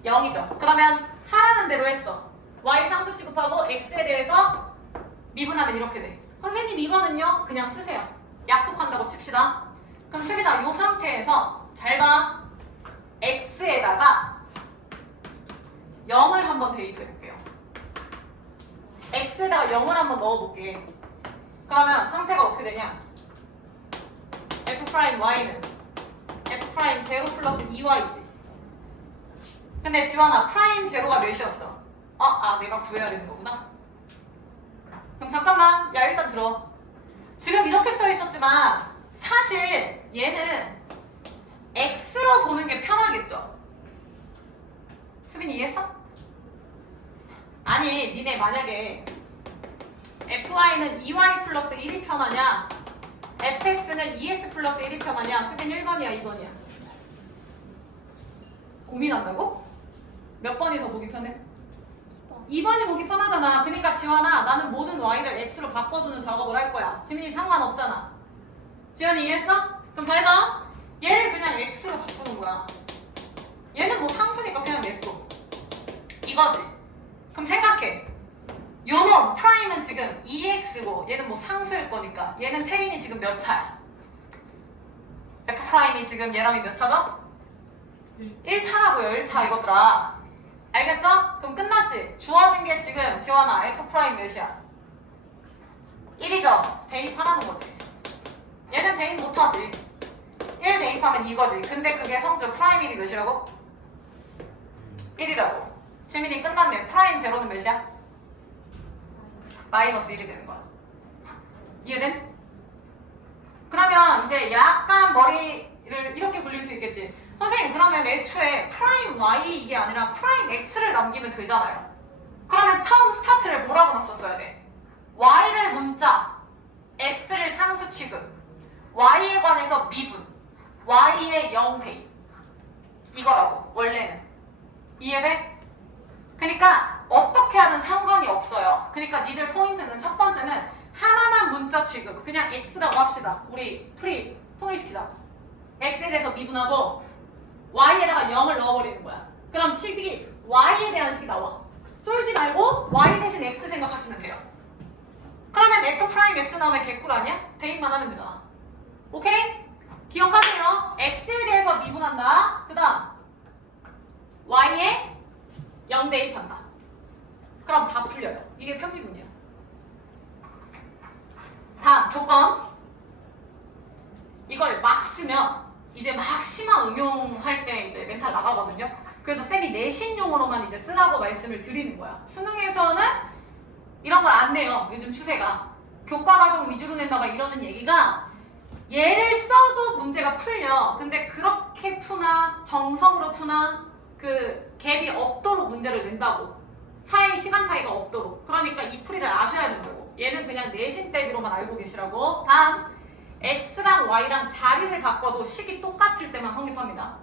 0이죠. 그러면 하라는 대로 했어. y 상수 취급하고 x에 대해서 미분하면 이렇게 돼. 선생님 이거는요 그냥 쓰세요. 약속한다고 칩시다. 그럼 수빈아 이 상태에서 잘 봐. x에다가 0을 한번 대입해 볼게요. x에다가 0을 한번 넣어볼게. 그러면 상태가 어떻게 되냐? f'y는 f' 제로 플러스 2y지. 근데 지원아 프라임 제로가 몇이었어? 내가 구해야 되는 거구나. 그럼 잠깐만. 야 일단 들어. 지금 이렇게 써 있었지만 사실 얘는 x로 보는 게 편하겠죠? 수빈이 이해했어? 아니 니네 만약에 fy는 2y 플러스 1이 편하냐 fx는 2x 플러스 1이 편하냐 수빈 1번이야 2번이야? 고민한다고? 몇 번이 더 보기 편해? 2번이 보기 편하잖아. 그러니까 지원아 나는 모든 y를 x로 바꿔주는 작업을 할 거야. 지민이 상관없잖아. 지원이 이해했어? 그럼 잘 봐. 얘를 그냥 x로 바꾸는 거야. 얘는 뭐 상수니까 그냥 냅둬. 이거지. 그럼 생각해. 요놈 프라임은 지금 2x고 얘는 뭐 상수일 거니까 얘는 태린이 지금 몇 차야? f 프라임이 지금 얘랑이 몇 차죠? 1차라고요. 1차 이거더라. 알겠어? 그럼 끝났지? 주어진 게 지금 지원아 f 프라임 몇이야? 1이죠? 대입하라는 거지. 얘는 대입 못하지. 1 대입하면 이거지. 근데 그게 성주 프라임 1이 몇이라고? 1이라고. 지민이 끝났네. 프라임 제로는 몇이야? 마이너스 1이 되는 거야. 이해된? 그러면 이제 약간 머리를 이렇게 굴릴 수 있겠지. 선생님 그러면 애초에 프라임 y 이게 아니라 프라임 x를 남기면 되잖아요. 그러면 처음 스타트를 뭐라고 놨었어야 돼? y를 문자, x를 상수 취급, y에 관해서 미분, y의 0 대입 이거라고 원래는. 이해돼? 그러니까 어떻게 하든 상관이 없어요. 그러니까 니들 포인트는 첫 번째는 하나만 문자 취급, 그냥 x라고 합시다. 우리 풀이 통일시키자. x에 대해서 미분하고 y에다가 0을 넣어버리는 거야. 그럼 식이 y에 대한 식이 나와. 쫄지 말고 y 대신 x 생각하시면 돼요. 그러면 f 프라임 x 나오면 개꿀 아니야? 대입만 하면 되잖아. 오케이? 기억하세요. x에 대해서 미분한다. 그 다음 y에 0 대입한다. 그럼 다 풀려요. 이게 편미분이야. 다음 조건. 이걸 막 쓰면 이제 막 심화 응용할 때 이제 멘탈 나가거든요. 그래서 쌤이 내신용으로만 이제 쓰라고 말씀을 드리는 거야. 수능에서는 이런 걸 안 내요. 요즘 추세가. 교과 과정 위주로 낸다 막 이러는 얘기가 얘를 써도 문제가 풀려. 근데 그렇게 푸나 정성으로 푸나 그 갭이 없도록 문제를 낸다고. 시간 차이가 없도록. 그러니까 이 풀이를 아셔야 된다고. 얘는 그냥 내신 대비로만 알고 계시라고. 다음 x랑 y랑 자리를 바꿔도 식이 똑같을 때만 성립합니다.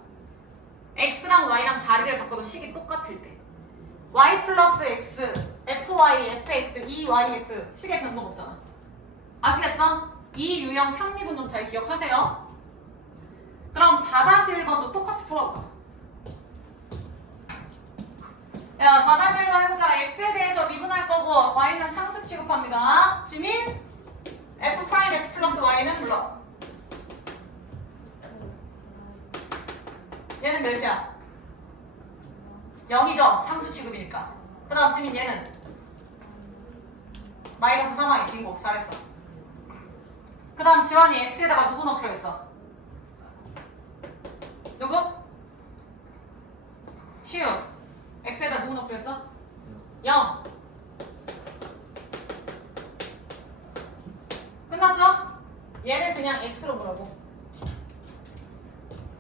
x랑 y랑 자리를 바꿔도 식이 똑같을 때. y 플러스 x, fy, fx, eyx 식의 변동 없잖아. 아시겠어? 이 유형 편미분 좀 잘 기억하세요. 그럼 4-1번도 똑같이 풀어보자. 야, 4-1번 해보자. x에 대해서 미분할 거고 y는 상수 취급합니다. 지민 f 프라임 x 플러스 y는 불러. 얘는 몇이야? 0이죠? 상수 취급이니까. 그 다음 지민 얘는 마이너스 3y. 빙고. 잘했어. 그 다음 지환이 x에다가 누구 넣기로 했어? 누구? 시우. x에다 누구 넣기로 했어? 0. 끝났죠? 얘를 그냥 x로 보라고.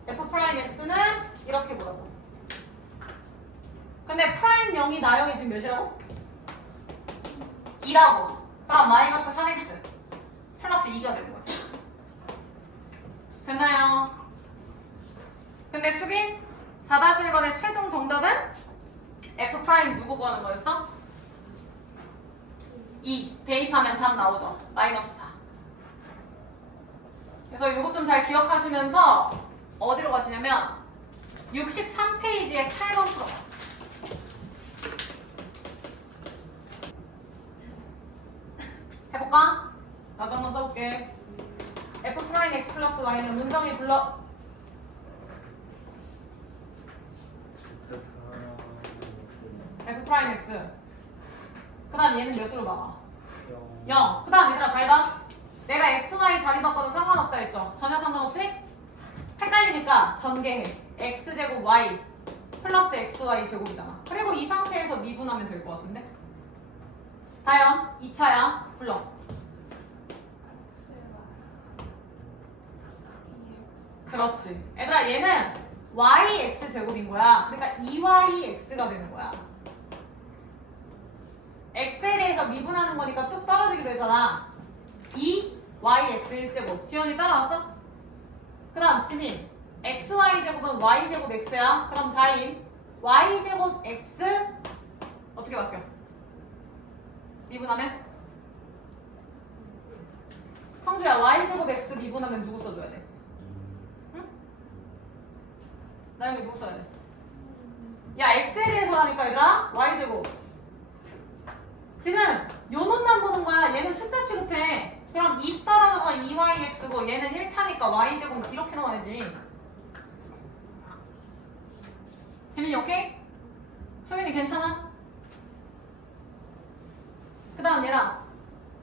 f 프라임 x는 이렇게 보라고. 근데 프라임 0이 나영이 지금 몇이라고? 2라고. 그럼 마이너스 3x 플러스 2가 되는 거지. 됐나요? 근데 수빈 4-1번의 최종 정답은 f 프라임 누구 구하는 거였어? 2 대입하면 답 나오죠. 마이너스 4. 그래서 이거 좀 잘 기억하시면서 어디로 가시냐면 63페이지에 8번 풀어. 해볼까? 나도 한번 써볼게. f 프라임 x 플러스 y는 문정이 불러. f 프라임 x. 그 다음 얘는 몇으로 막아? 0. 그 다음 얘들아 잘 봐. 내가 x, y 자리 바꿔도 상관없다 했죠? 전혀 상관없지? 헷갈리니까 전개해. x제곱 y 플러스 xy 제곱이잖아. 그리고 이 상태에서 미분하면 될 것 같은데? 다현 2차야. 불러. 그렇지. 얘들아 얘는 yx 제곱인 거야. 그러니까 2yx가 되는 거야. x에 대해서 미분하는 거니까 뚝 떨어지기로 했잖아. 2yx 1제곱. 지연이 따라왔어? 그 다음 지민 xy 제곱은 y 제곱 x야. 그럼 다인 y 제곱 x 어떻게 바뀌어? 미분하면? 성주야 y 제곱 x 미분하면 누구 써줘야 돼? 응? 나 여기 누구 써야 돼? 야 x에 대해서 하니까 얘들아 y 제곱 지금 요 놈만 보는 거야. 얘는 숫자 취급해. 그럼 2 따라가가 2yx고 얘는 1차니까 y제곱 이렇게 나와야지. 지민이 오케이? 수민이 괜찮아? 그 다음 얘랑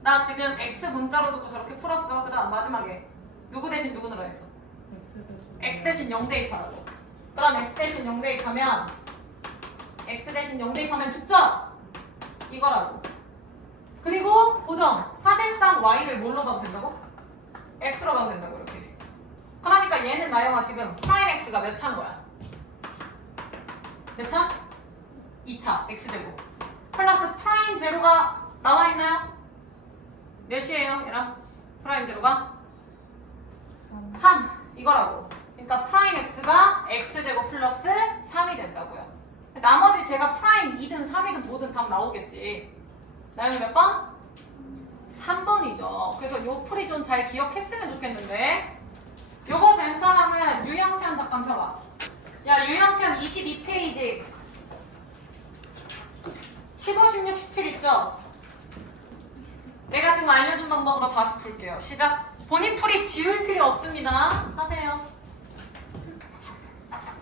나 지금 x 문자로 두고 저렇게 풀었어. 그 다음 마지막에 누구 대신 누구 넣으라 했어? x 대신 0 대입하라고. 그럼 x 대신 0 대입하면 x 대신 0 대입하면 득점! 이거라고. 그리고 보정. 사실상 y를 뭘로 봐도 된다고? x로 봐도 된다고 이렇게. 그러니까 얘는 나영아 지금 프라임 x가 몇 차인 거야? 몇 차? 2차 x제곱 플러스 프라임 제로가 나와 있나요? 몇이에요 얘랑? 프라임 제로가? 3 이거라고. 그러니까 프라임 x가 x제곱 플러스 3이 된다고요. 나머지 제가 프라임 2든 3이든 뭐든 답 나오겠지. 나영이 몇 번? 3번이죠. 그래서 요 풀이 좀 잘 기억했으면 좋겠는데 요거 된 사람은 유형편 잠깐 펴봐. 야, 유형편 22페이지 15, 16, 17 있죠? 내가 지금 알려준 방법으로 다시 풀게요. 시작. 본인풀이 지울 필요 없습니다. 하세요.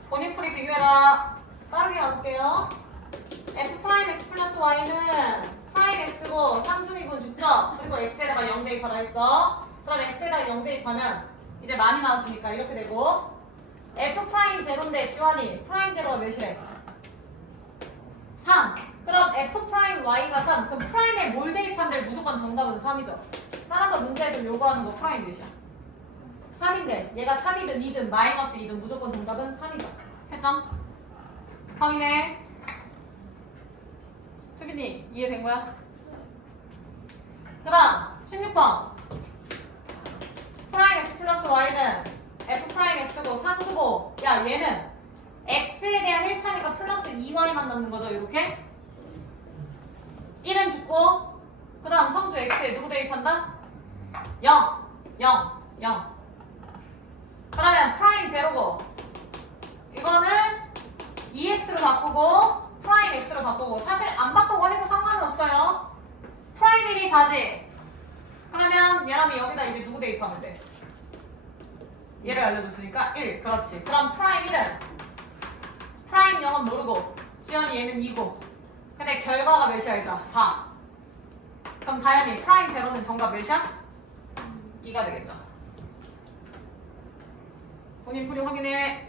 본인풀이 비교해라. 빠르게 가볼게요. f'x 플러스 y는 프라임 x고 상수미분 죽죠? 그리고 x에다가 0 대입하라 했어. 그럼 x에다가 0 대입하면 이제 많이 나왔으니까 이렇게 되고 f 프라임 제로인데 지환이 프라임 제로가 몇이래? 3. 그럼 f 프라임 y가 3. 그럼 프라임에 뭘 대입한들 무조건 정답은 3이죠. 따라서 문제에서 요구하는 거 프라임 몇이야? 3인데 얘가 3이든 2든 마이너스 2든 무조건 정답은 3이죠. 채점 확인해. 수빈이 이해된 거야? 그 다음 16번 프라임 x 플러스 y는 f 프라임 x고 상수고 야 얘는 x에 대한 1차니까 플러스 2y만 남는 거죠. 이렇게 1은 죽고 그 다음 성주 x에 누구 대입한다? 0 0 0 그러면 프라임 제로고 이거는 2x로 바꾸고 프라임 x로 바꾸고 사실 안 바꾸고 해도 상관은 없어요. 프라임 1이 4지. 그러면 얘라면 여기다 이제 누구 대입하면 돼? 얘를 알려줬으니까 1. 그렇지. 그럼 프라임 1은 프라임 0은 모르고 지연이 얘는 2고 근데 결과가 몇이야 얘들아? 4. 그럼 다현이 프라임 제로는 정답 몇이야? 2가 되겠죠. 본인 풀이 확인해.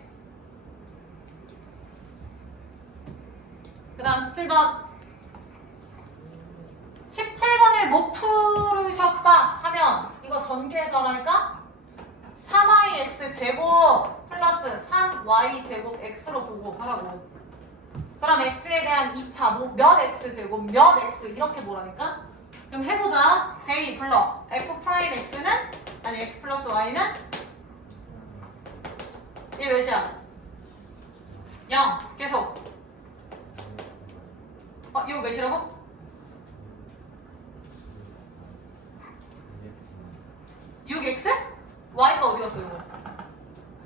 그 다음 17번 17번을 못 푸셨다 하면 이거 전개해서 하니까 3yx 제곱 플러스 3y 제곱 x로 보고 하라고. 그럼 x에 대한 2차 몇 x 제곱 몇 x 이렇게 보라니까. 그럼 해보자. 대위 불러. f 프라임 x는 아니 x 플러스 y는 얘 몇이야? 0 계속. 이거 몇이라고? 6x? y가 어디 갔어 이거?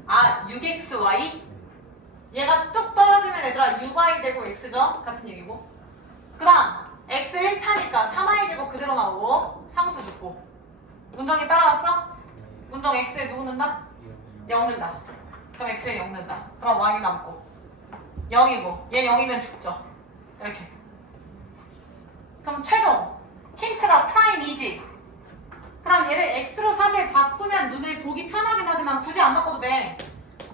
아 6xy? 얘가 뚝 떨어지면 얘들아 6y 되고 x죠? 같은 얘기고. 그 다음 x 1차니까 3y 제곱 그대로 나오고 상수 죽고. 문정이 따라왔어? 문정 x에 누구 넣는다? 0 넣는다. 그럼 x에 0 넣는다. 그럼 y 남고 0이고 얘 0이면 죽죠. 이렇게. 그럼 최종 힌트가 프라임이지. 그럼 얘를 x로 사실 바꾸면 눈에 보기 편하긴 하지만 굳이 안 바꿔도 돼.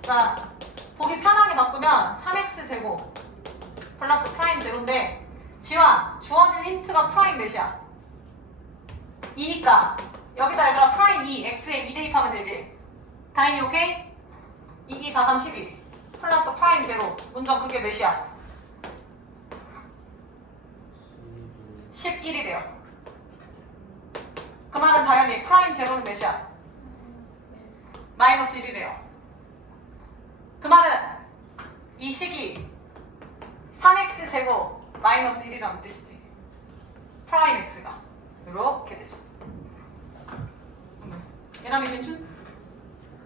자, 보기 편하게 바꾸면 3x 제곱 플러스 프라임 제로인데 지환 주어진 힌트가 프라임 몇이야? 2니까 여기다 얘들아 프라임 2 x에 2 대입하면 되지. 다행히 오케이? 2, 2, 4, 3, 12 플러스 프라임 제로. 문정 그게 몇이야? 11이래요. 그 말은 당연히 프라임 제로는 몇이야? 마이너스 1이래요. 그 말은 이 식이 3x 제곱 마이너스 1이라는 뜻이지. 프라임 x가 이렇게 되죠. 얘랑 민준?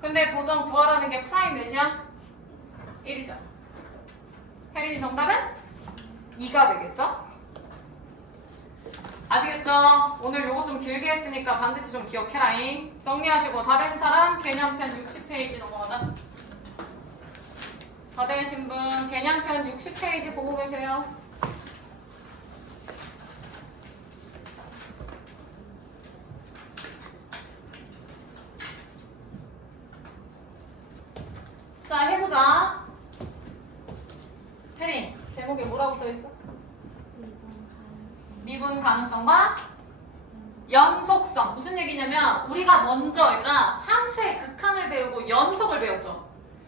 근데 보정 구하라는 게 프라임 몇이야? 1이죠. 혜린이 정답은 2가 되겠죠? 아시겠죠? 오늘 요거 좀 길게 했으니까 반드시 좀 기억해라잉. 정리하시고 다 된 사람 개념편 60페이지 넘어가자. 다 되신 분 개념편 60페이지 보고 계세요. 자 해보자. 혜린 제목에 뭐라고 써있어? 미분 가능성과 연속성. 무슨 얘기냐면 우리가 먼저 얘들아 함수의 극한을 배우고 연속을 배웠죠.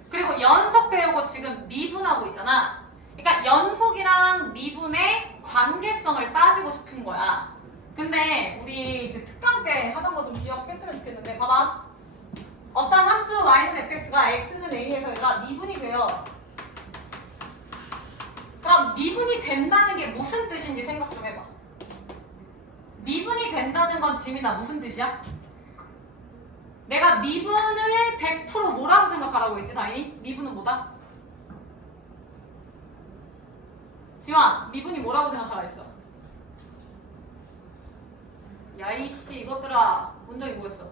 그리고 연속 배우고 지금 미분하고 있잖아. 그러니까 연속이랑 미분의 관계성을 따지고 싶은 거야. 근데 우리 그 특강 때 하던 거 좀 기억했으면 좋겠는데 봐봐. 어떤 함수 y는 fx가 x는 a에서 얘들아 미분이 돼요. 그럼 미분이 된다는 게 무슨 뜻인지 생각 좀 해봐. 미분이 된다는 건 지민아 무슨 뜻이야? 내가 미분을 100% 뭐라고 생각하라고 했지 다행히? 미분은 뭐다? 지환, 미분이 뭐라고 생각하라 했어? 야이씨 이것들아, 문정이 뭐였어?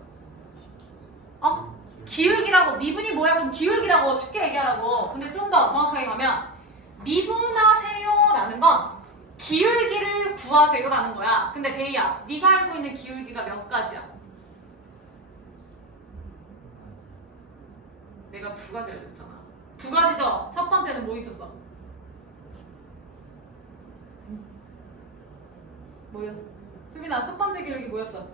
어? 기울기라고. 미분이 뭐야? 그럼 기울기라고 쉽게 얘기하라고. 근데 좀 더 정확하게 가면 미분하세요라는 건 기울기를 구하세요라는 거야. 근데 데이야, 네가 알고 있는 기울기가 몇 가지야? 내가 두 가지 알려줬잖아. 두 가지죠? 첫 번째는 뭐 있었어? 뭐였어? 수빈아, 첫 번째 기울기 뭐였어?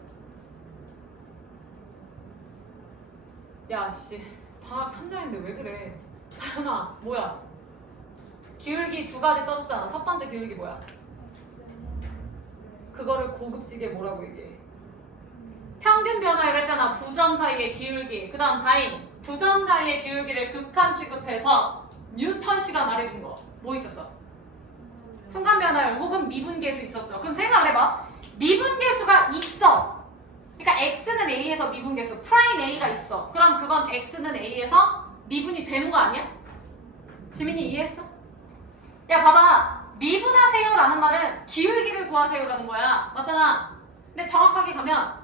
야, 씨. 방학 천장인데 왜 그래? 다현아, 뭐야? 기울기 두 가지 써줬잖아. 첫 번째 기울기 뭐야? 그거를 고급지게 뭐라고 얘기해? 평균 변화율 했잖아. 두 점 사이의 기울기. 그 다음 다인. 두 점 사이의 기울기를 극한 취급해서 뉴턴씨가 말해준 거. 뭐 있었어? 순간 변화율 혹은 미분계수 있었죠. 그럼 생각을 해봐. 미분계수가 있어. 그러니까 x는 a에서 미분계수 프라임 a가 있어. 그럼 그건 x는 a에서 미분이 되는 거 아니야? 지민이 이해했어? 야, 봐봐. 미분하세요라는 말은 기울기를 구하세요라는 거야. 맞잖아. 근데 정확하게 가면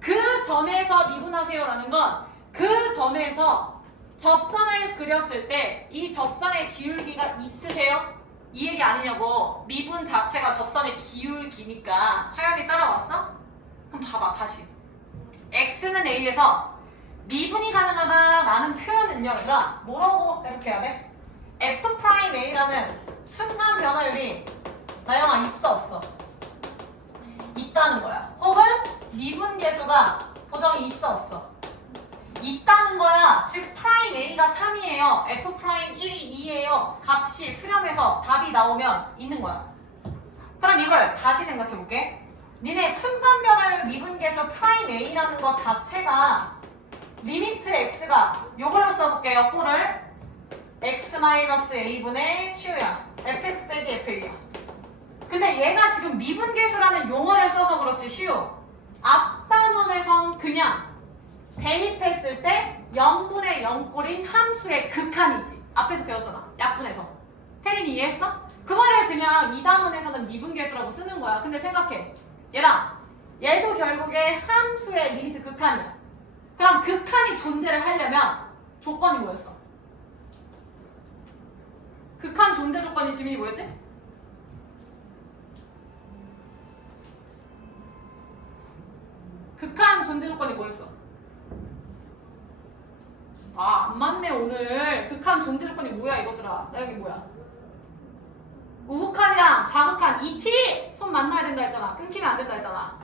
그 점에서 미분하세요라는 건 그 점에서 접선을 그렸을 때 이 접선의 기울기가 있으세요? 이 얘기 아니냐고. 미분 자체가 접선의 기울기니까. 하연이 따라왔어? 그럼 봐봐, 다시. x는 a에서 미분이 가능하다라는 표현은요, 얘들아, 뭐라고 해석해야 돼? f'a라는 순간 변화율이 나영아 있어 없어? 있다는 거야. 혹은 미분 계수가 보정이 있어 없어? 있다는 거야. 즉 프라임 a가 3이에요. f 프라임 1이 2예요. 값이 수렴해서 답이 나오면 있는 거야. 그럼 이걸 다시 생각해 볼게. 니네 순간 변화율 미분 계수 프라임 a라는 것 자체가 리미트 x가 요걸로 써볼게요. 꼴을 x-a분의 시우야. fx 빼기 f이야. 근데 얘가 지금 미분계수라는 용어를 써서 그렇지 시우. 앞단원에선 그냥 대입했을 때 0분의 0꼴인 함수의 극한이지. 앞에서 배웠잖아. 약분해서. 혜린이 이해했어? 그거를 그냥 2단원에서는 미분계수라고 쓰는 거야. 근데 생각해. 얘랑 얘도 결국에 함수의 리미트 극한이야. 그럼 극한이 존재를 하려면 조건이 뭐였어? 극한 존재 조건이 지민이 뭐였지? 극한 존재 조건이 뭐였어? 아, 안 맞네 오늘. 극한 존재 조건이 뭐야 이것들아. 나 여기 뭐야? 우극한이랑 좌극한 ET 손 만나야 된다 했잖아. 끊기면 안 된다 했잖아.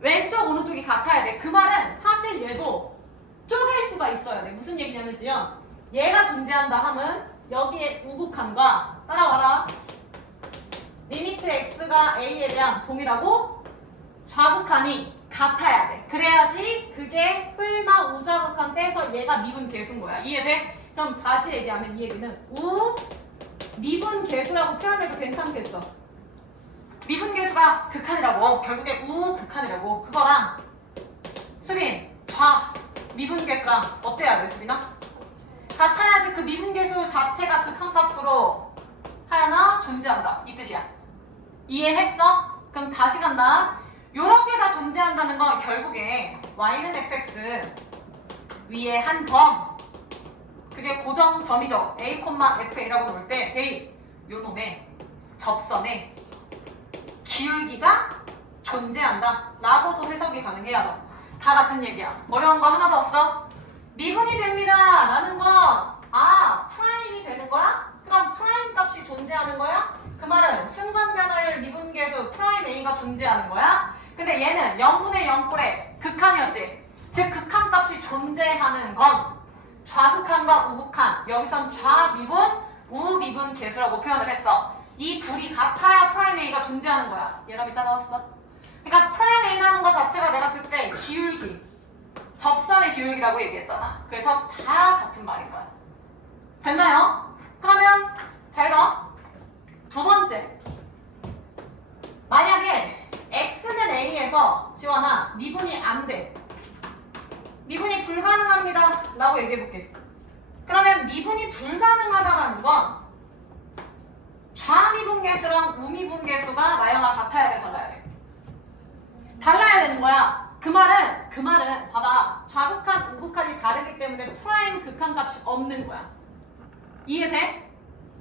왼쪽 오른쪽이 같아야 돼. 그 말은 사실 얘도 쪼갤 수가 있어야 돼. 무슨 얘기냐면 지금 얘가 존재한다 함은 여기에 우극한과 따라와라. 리미트 x가 a에 대한 동일하고 좌극한이 같아야 돼. 그래야지 그게 뿔마 우좌극한 떼서 얘가 미분 계수인 거야. 이해돼? 그럼 다시 얘기하면 이 얘기는 미분 계수라고 표현해도 괜찮겠죠? 미분 계수가 극한이라고. 결국에 우극한이라고. 그거랑 수빈 좌 미분 계수랑 어때야 돼 수빈아? 같아야지 그 미분 계수 자체가 극한값으로 하여나 존재한다. 이 뜻이야. 이해했어? 그럼 다시 간다. 요렇게 다 존재한다는 건 결국에 y는 fx 위에 한 점, 그게 고정점이죠. a, fa라고 놓을 때 a 요 놈의 접선에 기울기가 존재한다 라고도 해석이 가능해야 돼. 다 같은 얘기야. 어려운 거 하나도 없어. 미분이 됩니다 라는 건 프라임이 되는 거야? 그럼 프라임 값이 존재하는 거야? 그 말은 순간 변화율 미분계수 프라임 a가 존재하는 거야? 근데 얘는 0분의 0꼴의 극한이었지. 즉 극한 값이 존재하는 건 좌극한과 우극한, 여기선 좌미분, 우미분 계수라고 표현을 했어. 이 둘이 같아야 프라임 a가 존재하는 거야. 예람이 따라왔어? 그러니까 프라임 a라는 것 자체가 내가 그때 기울기, 접선의 기울기라고 얘기했잖아. 그래서 다 같은 말인 거야. 됐나요? 그러면 자 이거 두 번째, 만약에 x는 a에서 지원아 미분이 안 돼. 미분이 불가능합니다 라고 얘기해볼게. 그러면 미분이 불가능하다라는 건 좌미분계수랑 우미분계수가 나영아 같아야 돼, 달라야 돼? 달라야 되는 거야. 그 말은 봐봐. 좌극한, 우극한이 다르기 때문에 프라임 극한 값이 없는 거야. 이해돼?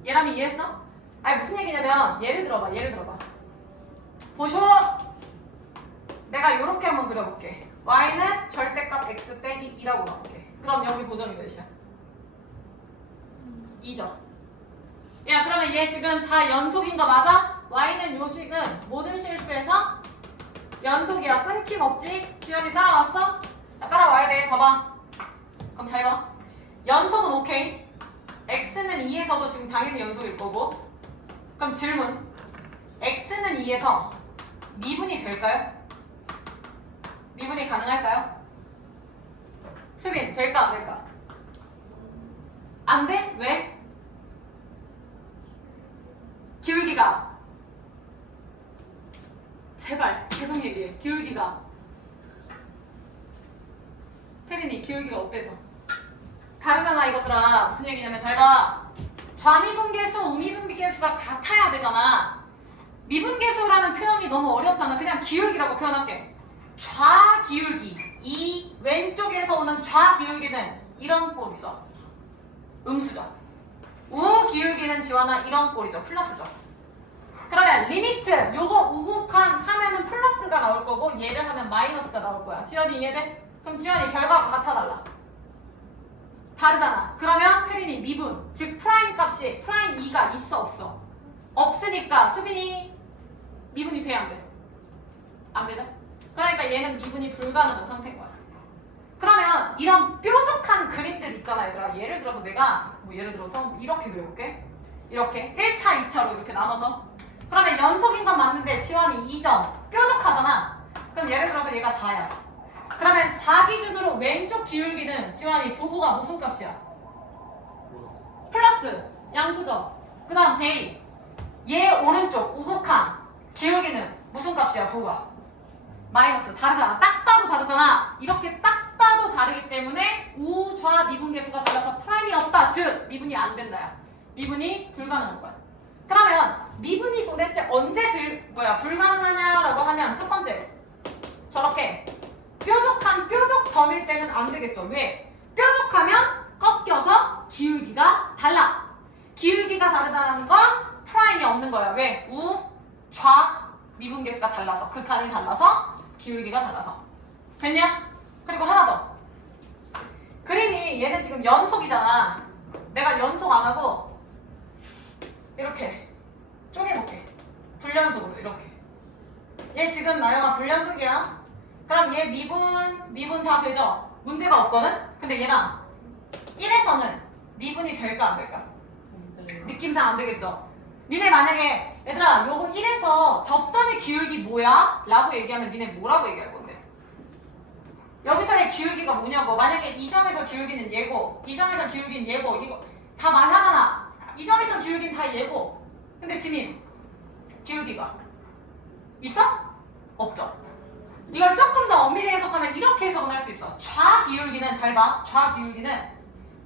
얘라면 이해했어? 아니 무슨 얘기냐면 예를 들어봐. 보쇼. 내가 이렇게 한번 그려볼게. y는 절대값 x 빼기 2라고 나올게. 그럼 여기 보정이 몇이야? 2죠. 야 그러면 얘 지금 다 연속인 거 맞아? y는 요 식은 모든 실수에서 연속이야. 끊김 없지? 지연이 따라왔어? 야, 따라와야 돼. 봐봐. 그럼 잘 봐. 연속은 오케이. x는 2에서도 지금 당연히 연속일 거고. 그럼 질문. x는 2에서 미분이 될까요? 미분이 가능할까요? 수빈, 될까 안 될까? 안 돼? 왜? 기울기가 제발 계속 얘기해. 기울기가 태린이 기울기가 어때서? 다르잖아 이것들아. 무슨 얘기냐면 잘 봐. 좌미분계수, 우미분계수가 같아야 되잖아. 미분계수라는 표현이 너무 어렵잖아. 그냥 기울기라고 표현할게. 좌기울기. 이 왼쪽에서 오는 좌기울기는 이런 꼴이죠. 음수죠. 우기울기는 지원아 이런 꼴이죠. 플러스죠. 그러면 리미트 요거 우극한 하면은 플러스가 나올 거고 얘를 하면 마이너스가 나올 거야. 지연이 이해돼? 그럼 지연이 결과가 같아 달라? 다르잖아. 그러면 태린이 미분 즉 프라임 값이 프라임 2가 있어 없어? 없으니까 수빈이 미분이 돼야 안 돼? 안 되죠? 그러니까 얘는 미분이 불가능한 상태인 거야. 그러면 이런 뾰족한 그림들 있잖아 얘들아. 예를 들어서 내가 예를 들어서 이렇게 그려볼게. 이렇게 1차, 2차로 이렇게 나눠서. 그러면 연속인 건 맞는데 지원이 2점 뾰족하잖아. 그럼 예를 들어서 얘가 4야. 그러면 4 기준으로 왼쪽 기울기는 지원이 부호가 무슨 값이야? 플러스 양수죠. 그 다음 베이. 얘 오른쪽 우극한 기울기는 무슨 값이야 부호가? 마이너스. 다르잖아. 딱 봐도 다르잖아. 이렇게 딱 봐도 다르기 때문에 우좌 미분계수가 달라서 프라임이 없다. 즉 미분이 안 된다야. 미분이 불가능한 거야. 그러면 미분이 도대체 언제 불가능하냐라고 하면 첫 번째 저렇게 뾰족한 뾰족점일 때는 안 되겠죠. 왜? 뾰족하면 꺾여서 기울기가 달라. 기울기가 다르다는 건 프라임이 없는 거야. 왜? 우, 좌 미분계수가 달라서 극한이 달라서 기울기가 달라서. 됐냐? 그리고 하나 더. 그림이 얘는 지금 연속이잖아. 내가 연속 안 하고 이렇게 쪼개볼게. 불연속으로 이렇게. 얘 지금 나영아 불연속이야. 그럼 얘 미분 다 되죠? 문제가 없거든? 근데 얘랑 1에서는 미분이 될까 안 될까? 느낌상 안 되겠죠? 니네 만약에 얘들아 요거 1에서 접선의 기울기 뭐야? 라고 얘기하면 니네 뭐라고 얘기할 건데? 여기서의 기울기가 뭐냐고. 만약에 이 점에서 기울기는 얘고 이 점에서 기울기는 얘고 이거 다 말하잖아. 이 점에서 기울기는 다 얘고. 근데 지민 기울기가 있어? 없죠? 이걸 조금 더 엄밀히 해석하면 이렇게 해석은 할 수 있어. 좌기울기는 잘 봐. 좌기울기는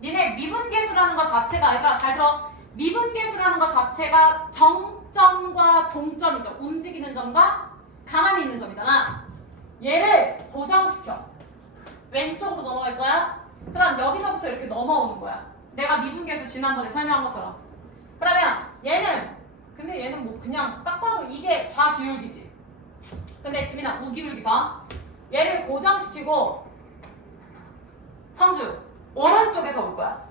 니네 미분계수라는 것 자체가 아니라 잘 들어. 미분계수라는 것 자체가 정점과 동점이죠. 움직이는 점과 가만히 있는 점이잖아. 얘를 고정시켜. 왼쪽으로 넘어갈 거야. 그럼 여기서부터 이렇게 넘어오는 거야. 내가 미분계수 지난번에 설명한 것처럼. 그러면 근데 얘는 뭐 그냥 딱 봐도 이게 좌기울기지. 근데 지민아 우기울기 봐. 얘를 고정시키고 성주 오른쪽에서 올 거야.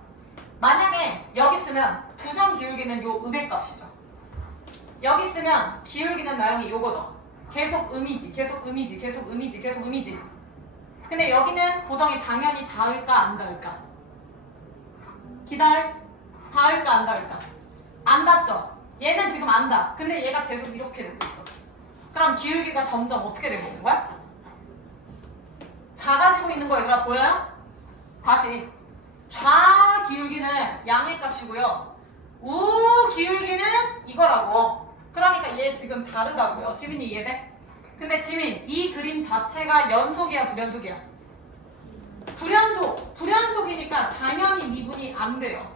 만약에 여기 쓰면 두 점 기울기는 요 음의 값이죠. 여기 쓰면 기울기는 나영이 요거죠. 계속 음이지. 근데 여기는 고정이 당연히 닿을까 안 닿을까? 닿을까 안 닿을까? 안 닿죠? 얘는 지금 안 닿아. 근데 얘가 계속 이렇게 되고 있어. 그럼 기울기가 점점 어떻게 되고 있는 거야? 작아지고 있는 거 얘들아 보여요? 다시 좌 기울기는 양의 값이고요. 우 기울기는 이거라고. 그러니까 얘 지금 다르다고요. 지민이 이해돼? 근데 지민 이 그림 자체가 연속이야 불연속이야? 불연속이니까 당연히 미분이 안 돼요.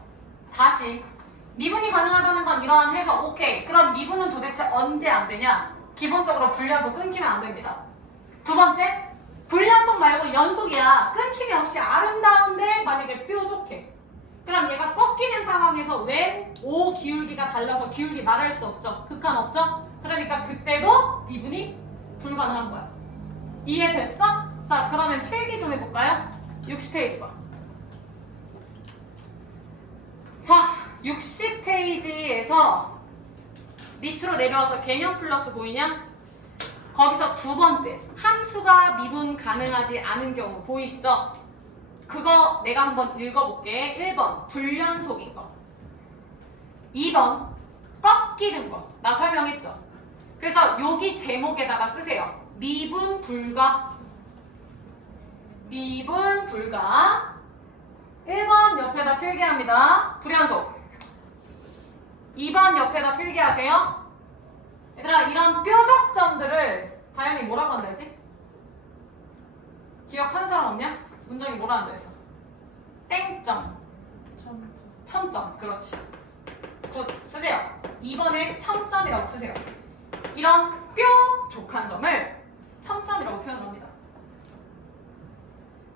다시 미분이 가능하다는 건 이러한해서 오케이. 그럼 미분은 도대체 언제 안 되냐? 기본적으로 불연속 끊기면 안 됩니다. 두 번째, 불연속 말고 연속이야. 끊김이 없이 아름다운데 만약에 뾰족해. 그럼 얘가 꺾이는 상황에서 왜 O 기울기가 달라서 기울기 말할 수 없죠. 극한 없죠? 그러니까 그때도 미분이 불가능한 거야. 이해됐어? 자, 그러면 필기 좀 해볼까요? 60페이지 봐. 자, 60페이지에서 밑으로 내려와서 개념 플러스 보이냐? 거기서 두 번째, 함수가 미분 가능하지 않은 경우 보이시죠? 그거 내가 한번 읽어볼게. 1번, 불연속인 거. 2번, 꺾이는 거. 나 설명했죠? 그래서 여기 제목에다가 쓰세요. 미분 불가. 미분 불가. 1번 옆에다 필기합니다. 불연속. 2번 옆에다 필기하세요. 얘들아, 이런 뾰족점들을 다현이 뭐라고 한다 했지? 기억하는 사람 없냐? 문정이 뭐라 한다 했어? 땡점. 첨점. 그렇지. 굿. 쓰세요. 2번에 첨점이라고 쓰세요. 이런 뾰족한 점을 첨점이라고 표현을 합니다.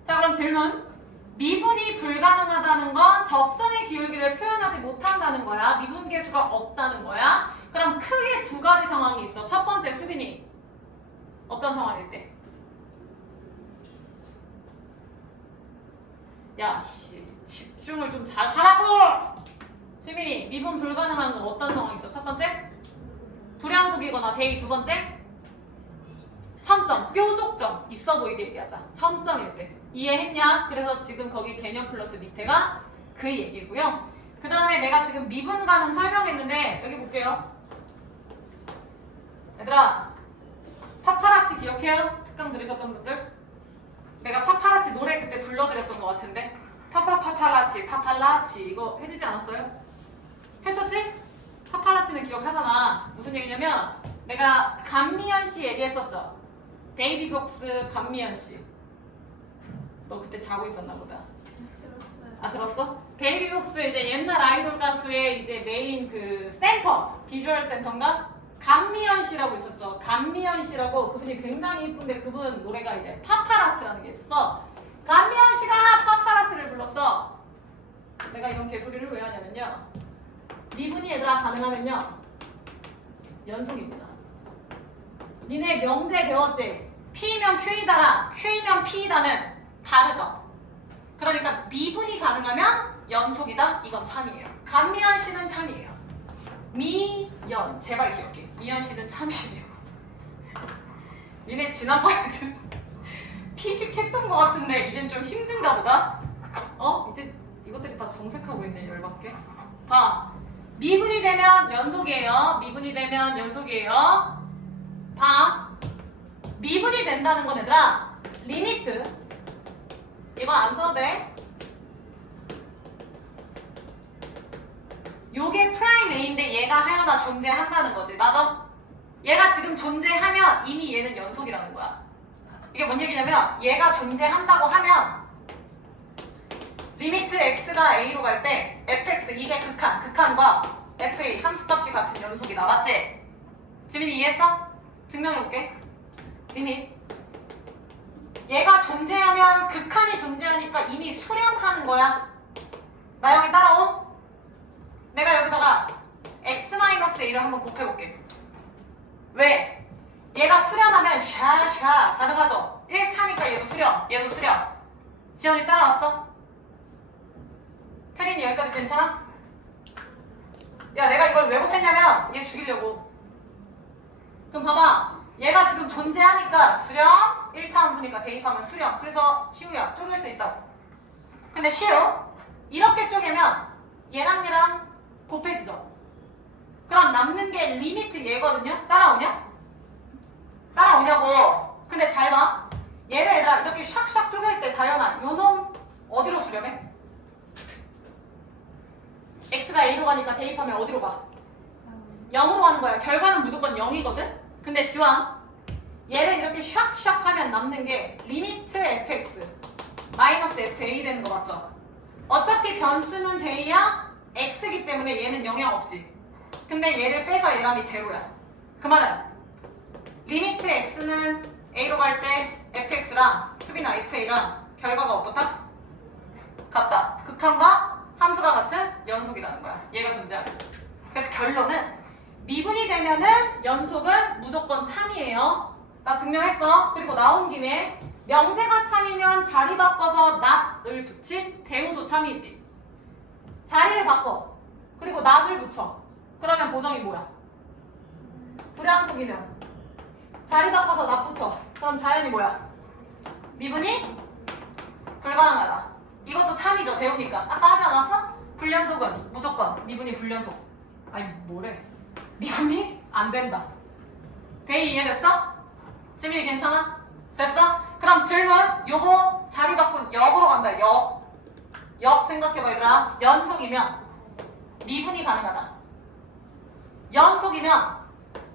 자, 그럼 질문. 미분이 불가능하다는 건 접선의 기울기를 표현하지 못한다는 거야. 미분 계수가 없다는 거야. 그럼 크게 두 가지 상황이 있어. 첫 번째, 수빈이 어떤 상황일 때? 야, 씨, 집중을 좀 잘 하라고! 수빈이, 미분 불가능한 건 어떤 상황이 있어? 첫 번째? 불연속이거나 대이. 두 번째? 첨점, 뾰족점. 있어 보이게 얘기하자. 첨점일 때. 이해했냐? 그래서 지금 거기 개념 플러스 밑에가 그 얘기고요. 그 다음에 내가 지금 미분 가능 설명했는데 여기 볼게요. 얘들아, 파파라치 기억해요? 특강 들으셨던 분들? 내가 파파라치 노래 그때 불러드렸던 것 같은데 파파라치 이거 해주지 않았어요? 했었지? 파파라치는 기억하잖아. 무슨 얘기냐면 내가 감미연 씨 얘기했었죠. 베이비복스 감미연 씨. 너 그때 자고 있었나 보다. 들었어요. 아, 들었어? 베이비복스 이제 옛날 아이돌 가수의 이제 메인 그 센터, 비주얼 센터인가? 감미연 씨라고 있었어. 감미연 씨라고. 그분이 굉장히 이쁜데 그분 노래가 이제 파파라치라는 게 있었어. 감미연 씨가 파파라치를 불렀어. 내가 이런 개소리를 왜 하냐면요. 미분이 얘들아 가능하면요. 연속입니다. 니네 명제 배웠지? P면 Q이다랑 Q면 P이다는 다르죠? 그러니까 미분이 가능하면 연속이다? 이건 참이에요. 감미연 씨는 참이에요. 미연, 제발 기억해. 미연 씨는 참이에요. 니네 지난번에 피식했던 것 같은데 이젠 좀 힘든가 보다? 이제 이것들이 다 정색하고 있네. 열받게. 봐. 미분이 되면 연속이에요. 미분이 되면 연속이에요. 봐. 미분이 된다는 건 얘들아, 리미트. 이거 안 써도 돼. 요게 프라임 A인데 얘가 하여나 존재한다는 거지. 맞아? 얘가 지금 존재하면 이미 얘는 연속이라는 거야. 이게 뭔 얘기냐면 얘가 존재한다고 하면 리미트 x가 a로 갈 때 fx 이게 극한과 f의 함수값이 같은 연속이다. 맞지? 지민이 이해했어? 증명해볼게. 리밋. 얘가 존재하면 극한이 존재하니까 이미 수렴하는 거야. 나영이 따라오? 내가 여기다가 x-a를 한번 곱해볼게. 왜? 얘가 수렴하면 샤 가능하죠? 1차니까 얘도 수렴, 얘도 수렴. 지연이 따라왔어? 태린이 여기까지 괜찮아? 야, 내가 이걸 왜 곱했냐면 얘 죽이려고. 그럼 봐봐. 얘가 지금 존재하니까 수렴, 1차 함수니까 대입하면 수렴. 그래서 시우야, 쪼갤 수 있다고. 근데 시우, 이렇게 쪼개면 얘랑 곱해지죠. 그럼 남는 게 리미트 얘거든요? 따라오냐? 따라오냐고. 근데 잘 봐. 얘를 얘들아 이렇게 샥샥 쪼갤 때 다현아, 요놈 어디로 수렴해? x가 a로 가니까 대입하면 어디로 가? 0으로 가는 거야. 결과는 무조건 0이거든? 근데 지왕, 얘를 이렇게 샥샥 하면 남는 게 리미트 fx 마이너스 fa 되는 거 맞죠? 어차피 변수는 대이야, x기 때문에 얘는 영향 없지. 근데 얘를 빼서 얘람이 제로야. 그 말은 리미트 x는 a로 갈 때 fx랑 수비나 fa랑 결과가 어떻다? 같다. 극한과 함수가 같은 연속이라는 거야. 얘가 존재하면. 그래서 결론은 미분이 되면은 연속은 무조건 참이에요. 나 증명했어. 그리고 나온 김에 명제가 참이면 자리 바꿔서 not을 붙인 대우도 참이지. 자리를 바꿔. 그리고 not을 붙여. 그러면 보정이 뭐야? 불량속이면 자리 바꿔서 not 붙여. 그럼 자연이 뭐야? 미분이 불가능하다. 이것도 참이죠. 대우니까. 아까 하지 않았어? 불연속은 무조건 미분이 불연속. 아니 뭐래? 미분이 안 된다. 대이 이해됐어? 지민이 괜찮아? 됐어? 그럼 질문 요거 자리 바꾼 역으로 간다. 역 생각해봐 얘들아. 연속이면 미분이 가능하다. 연속이면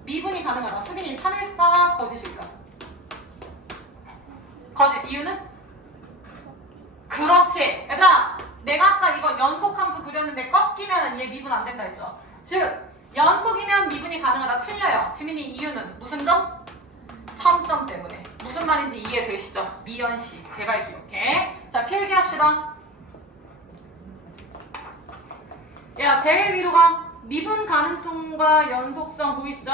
미분이 가능하다. 수빈이 참일까 거짓일까? 거짓. 이유는? 그렇지. 얘들아 내가 아까 이거 연속함수 그렸는데 꺾이면 얘 미분 안 된다 했죠. 즉 연속이면 미분이 가능하다. 틀려요. 지민이 이유는 무슨 점? 첨점 때문에. 무슨 말인지 이해되시죠? 미연씨 제발 기억해. 자 필기합시다. 야 제일 위로 가. 미분 가능성과 연속성 보이시죠?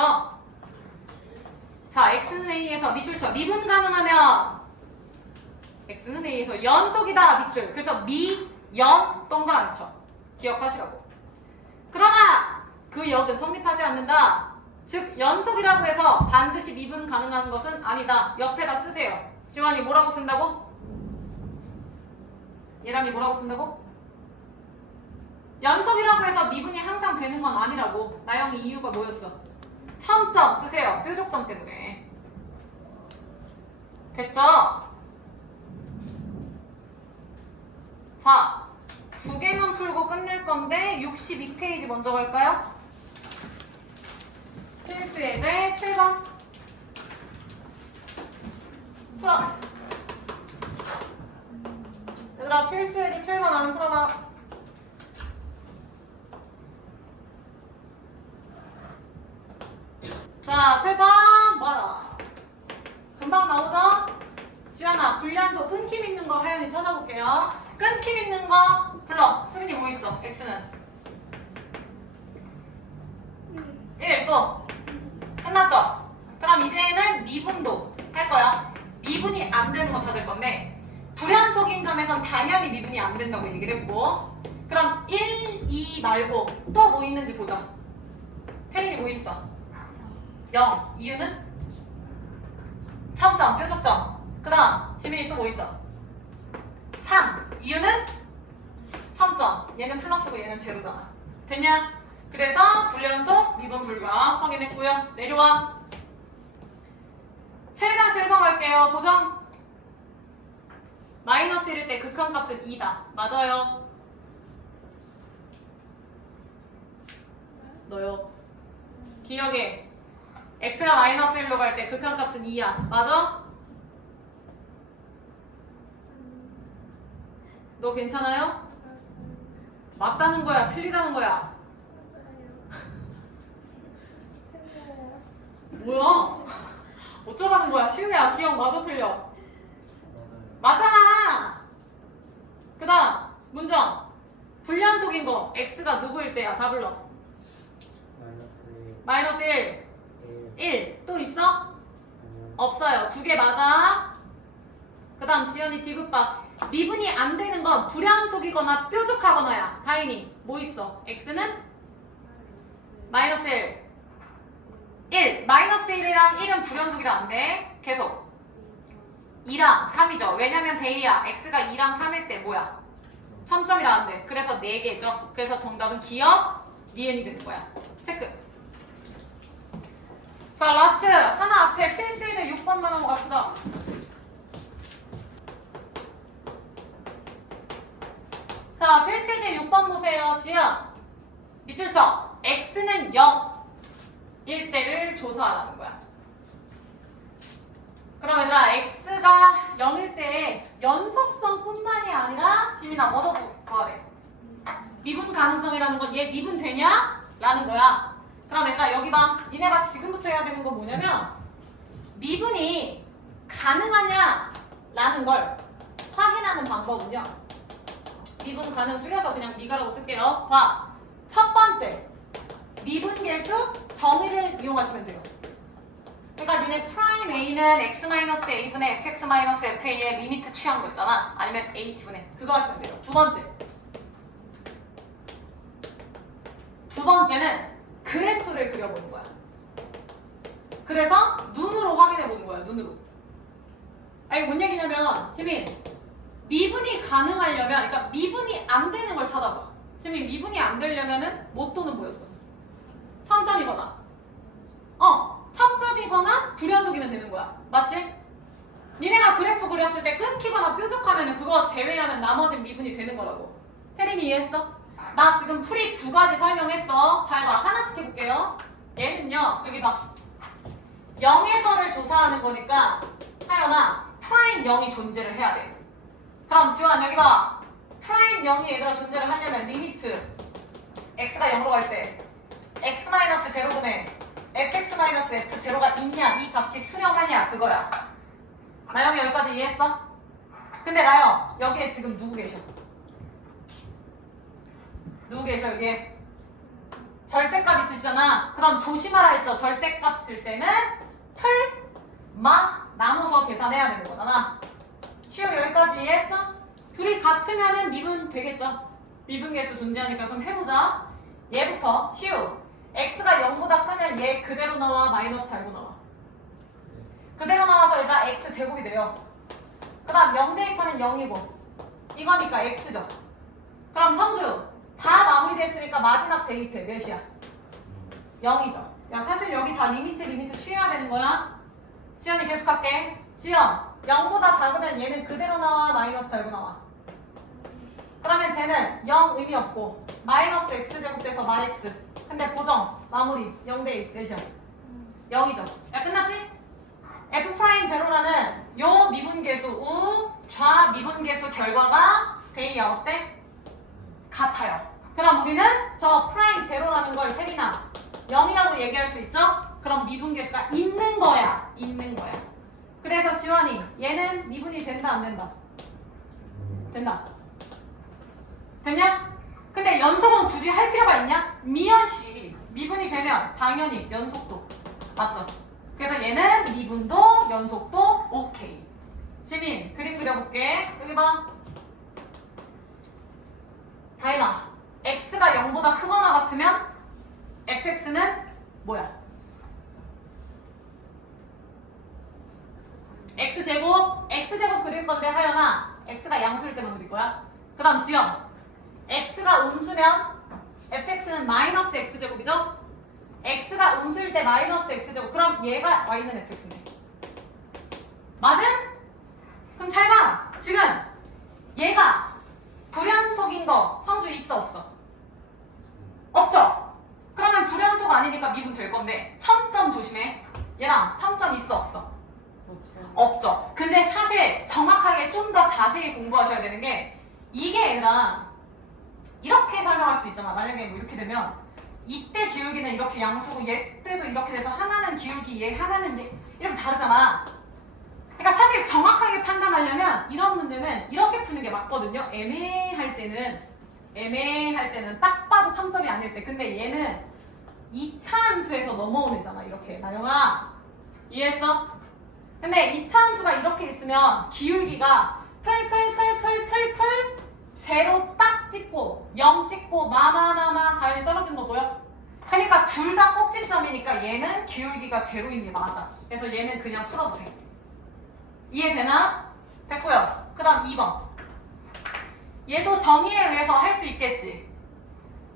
자 x는 a에서 밑줄 쳐. 미분 가능하면 x는 a에서 연속이다 밑줄. 그래서 미, 연, 동그라미 쳐. 기억하시라고. 그러나 그 역은 성립하지 않는다. 즉 연속이라고 해서 반드시 미분 가능한 것은 아니다. 옆에다 쓰세요. 지환이 뭐라고 쓴다고? 예람이 뭐라고 쓴다고? 연속이라고 해서 미분이 항상 되는 건 아니라고. 나영이 이유가 뭐였어? 첨점 쓰세요. 뾰족점 때문에. 됐죠? 자, 두 개만 풀고 끝낼 건데 62페이지 먼저 갈까요? 필수 예제 7번 풀어. 얘들아 필수 예제 7번 안에 풀어봐. 자 7번 뭐라 금방 나오죠? 지연아 불량소 끊김 있는 거 하연이 찾아볼게요. 끊김 있는 거 불러. 수빈이 뭐 있어? x는 1 또 끝났죠? 그럼 이제는 미분도 할 거야. 미분이 안 되는 거 찾을 건데 불연속인 점에선 당연히 미분이 안 된다고 얘기를 했고, 그럼 1, 2 말고 또 뭐 있는지 보자. 태린이 뭐 있어? 0. 이유는? 첨점, 뾰족점. 그 다음 지민이 또 뭐 있어? 3. 이유는? 첨점. 얘는 플러스고 얘는 제로잖아. 됐냐? 그래서 불연속, 미분 불가 확인했고요. 내려와. 7-1번 갈게요. 보정. 마이너스 1일 때 극한값은 2다. 맞아요. 너요. 기억해. x가 마이너스 1로 갈 때 극한값은 2야. 맞아? 너 괜찮아요? 맞다는 거야? 틀리다는 거야? 뭐야? 어쩌라는 거야? 시우야 기억 마저 틀려. 맞잖아. 그 다음 문정. 불연속인 거 x가 누구일 때야? 다 불러. 마이너스 1. 1. 또 있어? 없어요. 두 개 맞아. 그 다음 지연이 디귿바. 미분이 안 되는 건 불연속이거나 뾰족하거나야. 다인이 뭐 있어? x는? 마이너스 1. 1. 마이너스 1이랑 1은 불연속이라 안 돼. 계속 2랑 3이죠. 왜냐면 대이야. x가 2랑 3일 때 뭐야? 첨점이라 안 돼. 그래서 4개죠. 그래서 정답은 기억 니은이 되는 거야. 체크. 자 라스트 하나 앞에 필수이제 6번만 하고 갑시다. 자 필수이제 6번 보세요. 지연 밑줄 쳐. x는 0일 때를 조사하라는 거야. 그럼 얘들아 x가 0일 때 연속성뿐만이 아니라 지민아 뭐도 구하래? 미분 가능성이랑 되냐라는 건 얘 미분 되냐? 라는 거야. 그럼 얘들아 여기 봐. 니네가 지금부터 해야 되는 건 뭐냐면 미분이 가능하냐? 라는 걸 확인하는 방법은요. 미분 가능 줄여서 그냥 미가라고 쓸게요. 봐. 첫 번째. 미분 계수 정의를 이용하시면 돼요. 그러니까 니네 프라임 A는 x-a분의 fx-fa의 리미트 취한 거 있잖아. 아니면 h분의 그거 하시면 돼요. 두 번째. 두 번째는 그래프를 그려보는 거야. 그래서 눈으로 확인해보는 거야. 눈으로. 아니 뭔 얘기냐면 지민 미분이 가능하려면 그러니까 미분이 안 되는 걸 찾아봐. 지민 미분이 안 되려면은 뭐 또는 뭐였어? 첨점이거나 첨점이거나 불연속이면 되는 거야. 맞지? 니네가 그래프 그렸을 때 끊기거나 뾰족하면 그거 제외하면 나머진 미분이 되는 거라고. 혜린이 이해했어? 나 지금 풀이 두 가지 설명했어. 잘 봐. 하나씩 해볼게요. 얘는요. 여기 봐. 0에서를 조사하는 거니까 하연아 프라임 0이 존재를 해야 돼. 그럼 지원 여기 봐. 프라임 0이 얘들아 존재를 하려면 리미트 x가 0으로 갈 때 x-0분의 fx-f0가 있냐 이 값이 수렴하냐 그거야. 나영이 여기까지 이해했어? 근데 나영 여기에 지금 누구 계셔? 누구 계셔 여기에? 절대값 있으시잖아. 그럼 조심하라 했죠. 절대값 쓸 때는 풀막 나눠서 계산해야 되는 거잖아. 시우 여기까지 이해했어? 둘이 같으면은 미분 되겠죠? 미분 계수 존재하니까 그럼 해보자. 얘부터 시우 x가 0보다 크면 얘 그대로 나와 마이너스 달고 나와. 그대로 나와서 얘들아 x 제곱이 돼요. 그 다음 0 대입하면 0이고 이거니까 x죠. 그럼 성주 다 마무리됐으니까 마지막 대입해 몇이야? 0이죠. 야 사실 여기 다 리미트 취해야 되는 거야. 지연이 계속할게. 지연 0보다 작으면 얘는 그대로 나와 마이너스 달고 나와. 그러면 쟤는 0 의미 없고 마이너스 x제곱 돼서 마x. 근데 보정 마무리 0 대입 몇이야? 0이죠. 야 끝났지? F'제로라는 요 미분계수 우 좌 미분계수 결과가 대이야 어때? 같아요. 그럼 우리는 저 프라임 제로라는 걸 혜린아 0이라고 얘기할 수 있죠? 그럼 미분계수가 있는 거야. 있는 거야. 그래서 지원이 얘는 미분이 된다 안 된다? 된다. 됐냐? 근데 연속은 굳이 할 필요가 있냐? 미연씨 미분이 되면 당연히 연속도 맞죠? 그래서 얘는 미분도 연속도 오케이. 지민 그림 그려볼게. 여기 봐. 다이나 x가 0보다 크거나 같으면 fx는 뭐야? x제곱 그릴 건데 하연아 x가 양수일 때만 그릴 거야. 그 다음 지영 x가 음수면 fx는 마이너스 x제곱이죠? x가 음수일 때 마이너스 x제곱 그럼 얘가 y는 fx네. 맞음? 그럼 잘 봐. 지금 얘가 불연속인 거 성주 있어 없어? 없죠? 그러면 불연속 아니니까 미분 될 건데 첨점 조심해. 얘랑 첨점 있어 없어? 없죠. 근데 사실 정확하게 좀 더 자세히 공부하셔야 되는 게 이게 얘랑 이렇게 설명할 수 있잖아. 만약에 뭐 이렇게 되면 이때 기울기는 이렇게 양수고 얘 때도 이렇게 돼서 하나는 기울기 얘 하나는 얘 이러면 다르잖아. 그러니까 사실 정확하게 판단하려면 이런 문제는 이렇게 푸는 게 맞거든요. 애매할 때는 딱 봐도 첨점이 아닐 때. 근데 얘는 2차 함수에서 넘어온 애잖아. 이렇게. 나영아 이해했어? 근데 2차 함수가 이렇게 있으면 기울기가 풀 제로 딱 찍고 0 찍고 마마마마 가연이 떨어지는 거 보여? 그러니까 둘 다 꼭지점이니까 얘는 기울기가 제로인 게 맞아. 그래서 얘는 그냥 풀어도 돼. 이해되나? 됐고요. 그 다음 2번. 얘도 정의에 의해서 할 수 있겠지.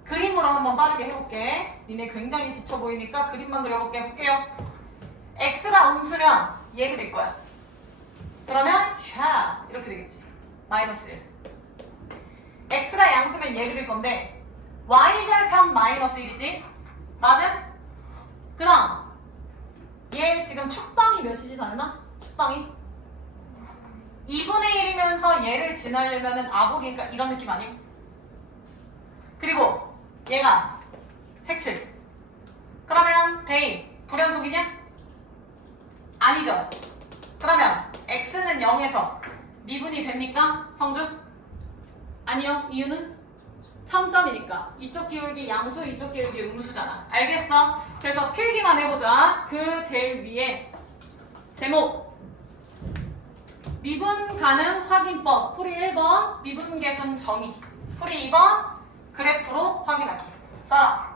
그림으로 한번 빠르게 해볼게. 니네 굉장히 지쳐 보이니까 그림만 그려볼게. 볼게요. x가 음수면 얘가 될 거야. 그러면 샤 이렇게 되겠지. 마이너스 1. x가 양수면 얘 그릴 건데 y절편 마이너스 1이지? 맞음? 그럼 얘 지금 축방이 몇이지 다현아? 축방이? 2분의 1이면서 얘를 지나려면은 아복이니까 이런 느낌 아님? 그리고 얘가 색칠. 그러면 데이 불연속이냐? 아니죠. 그러면 x는 0에서 미분이 됩니까? 성주? 아니요. 이유는? 첨점이니까. 이쪽 기울기 양수, 이쪽 기울기 음수잖아. 알겠어? 그래서 필기만 해보자. 그 제일 위에 제목 미분 가능 확인법 풀이 1번 미분 계sun 정의 풀이 2번 그래프로 확인하기. 자,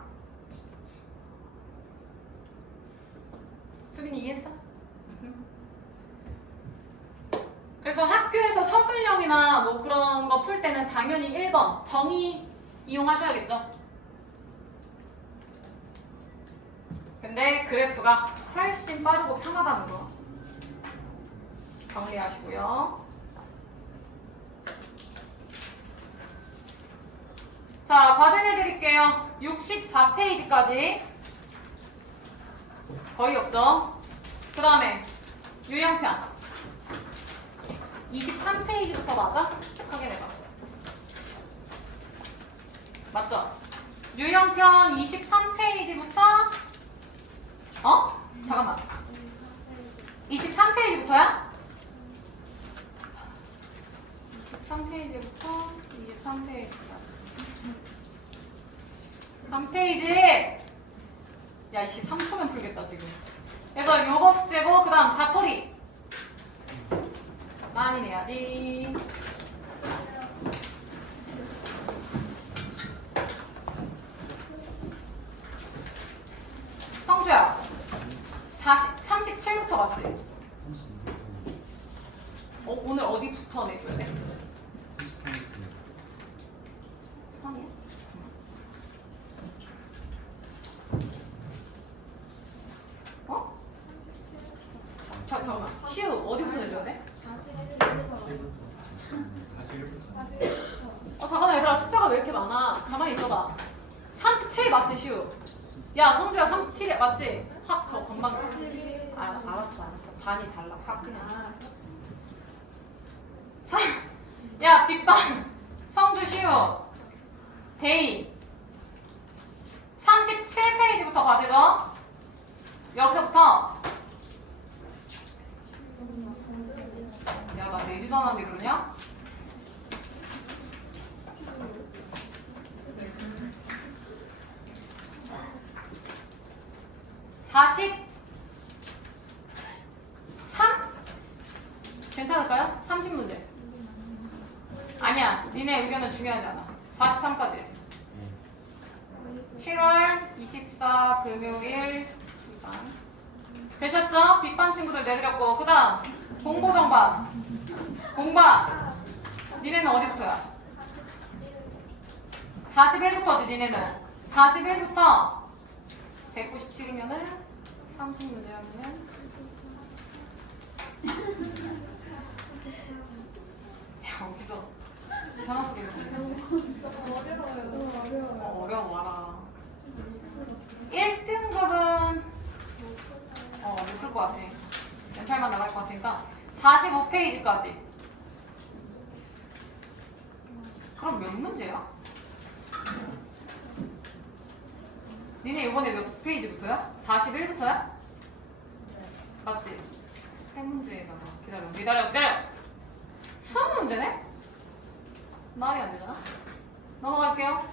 수빈이 이해했어? 그래서 학교에서 서술형이나 뭐 그런 거 풀 때는 당연히 1번 정의 이용하셔야겠죠. 근데 그래프가 훨씬 빠르고 편하다는 거 정리하시고요. 자, 과제 내드릴게요. 64페이지까지 거의 없죠. 그 다음에 유형편 23페이지부터 맞아? 확인해봐. 맞죠? 유형편 23페이지부터 잠깐만. 23페이지부터야? 23페이지부터 23페이지까지 3페이지. 야, 23초면 풀겠다 지금. 그래서 요거 숙제고 그 다음 자토리 많이 내야지. 성주야 37부터 맞지? 오늘 어디부터 내줘야 돼? 3이야? 잠깐만. 시우 어디부터 내줘야 돼? 잠깐만 얘들아, 숫자가 왜 이렇게 많아? 가만히 있어봐. 37 맞지 시우? 야 성주야 37이 맞지? 확 저 건방. 알았어. 반이 달라. 확 그냥. 야 뒷반 성주 시우 데이 37페이지부터 과제죠? 여기서부터. 야 나 내지도 않았는데 그러냐? 괜찮을까요? 30문제. 아니야. 니네 의견은 중요하지 않아. 43까지. 7월 24 금요일 뒷반. 되셨죠? 뒷반 친구들 내드렸고 그 다음 공보정반. 공반. 니네는 어디부터야? 41부터지 니네는. 41부터 197이면은 30문제 하면은 여기서 이상한 소리가 어려워라. 1등급은 못 풀 것 같아. 멘탈만 나갈 것 같으니까 45페이지까지. 그럼 몇 문제야? 니네 이번에 몇 페이지부터야? 41부터야? 맞지? 3문제에다가 기다려 20문제네? 말이 안 되잖아? 넘어갈게요.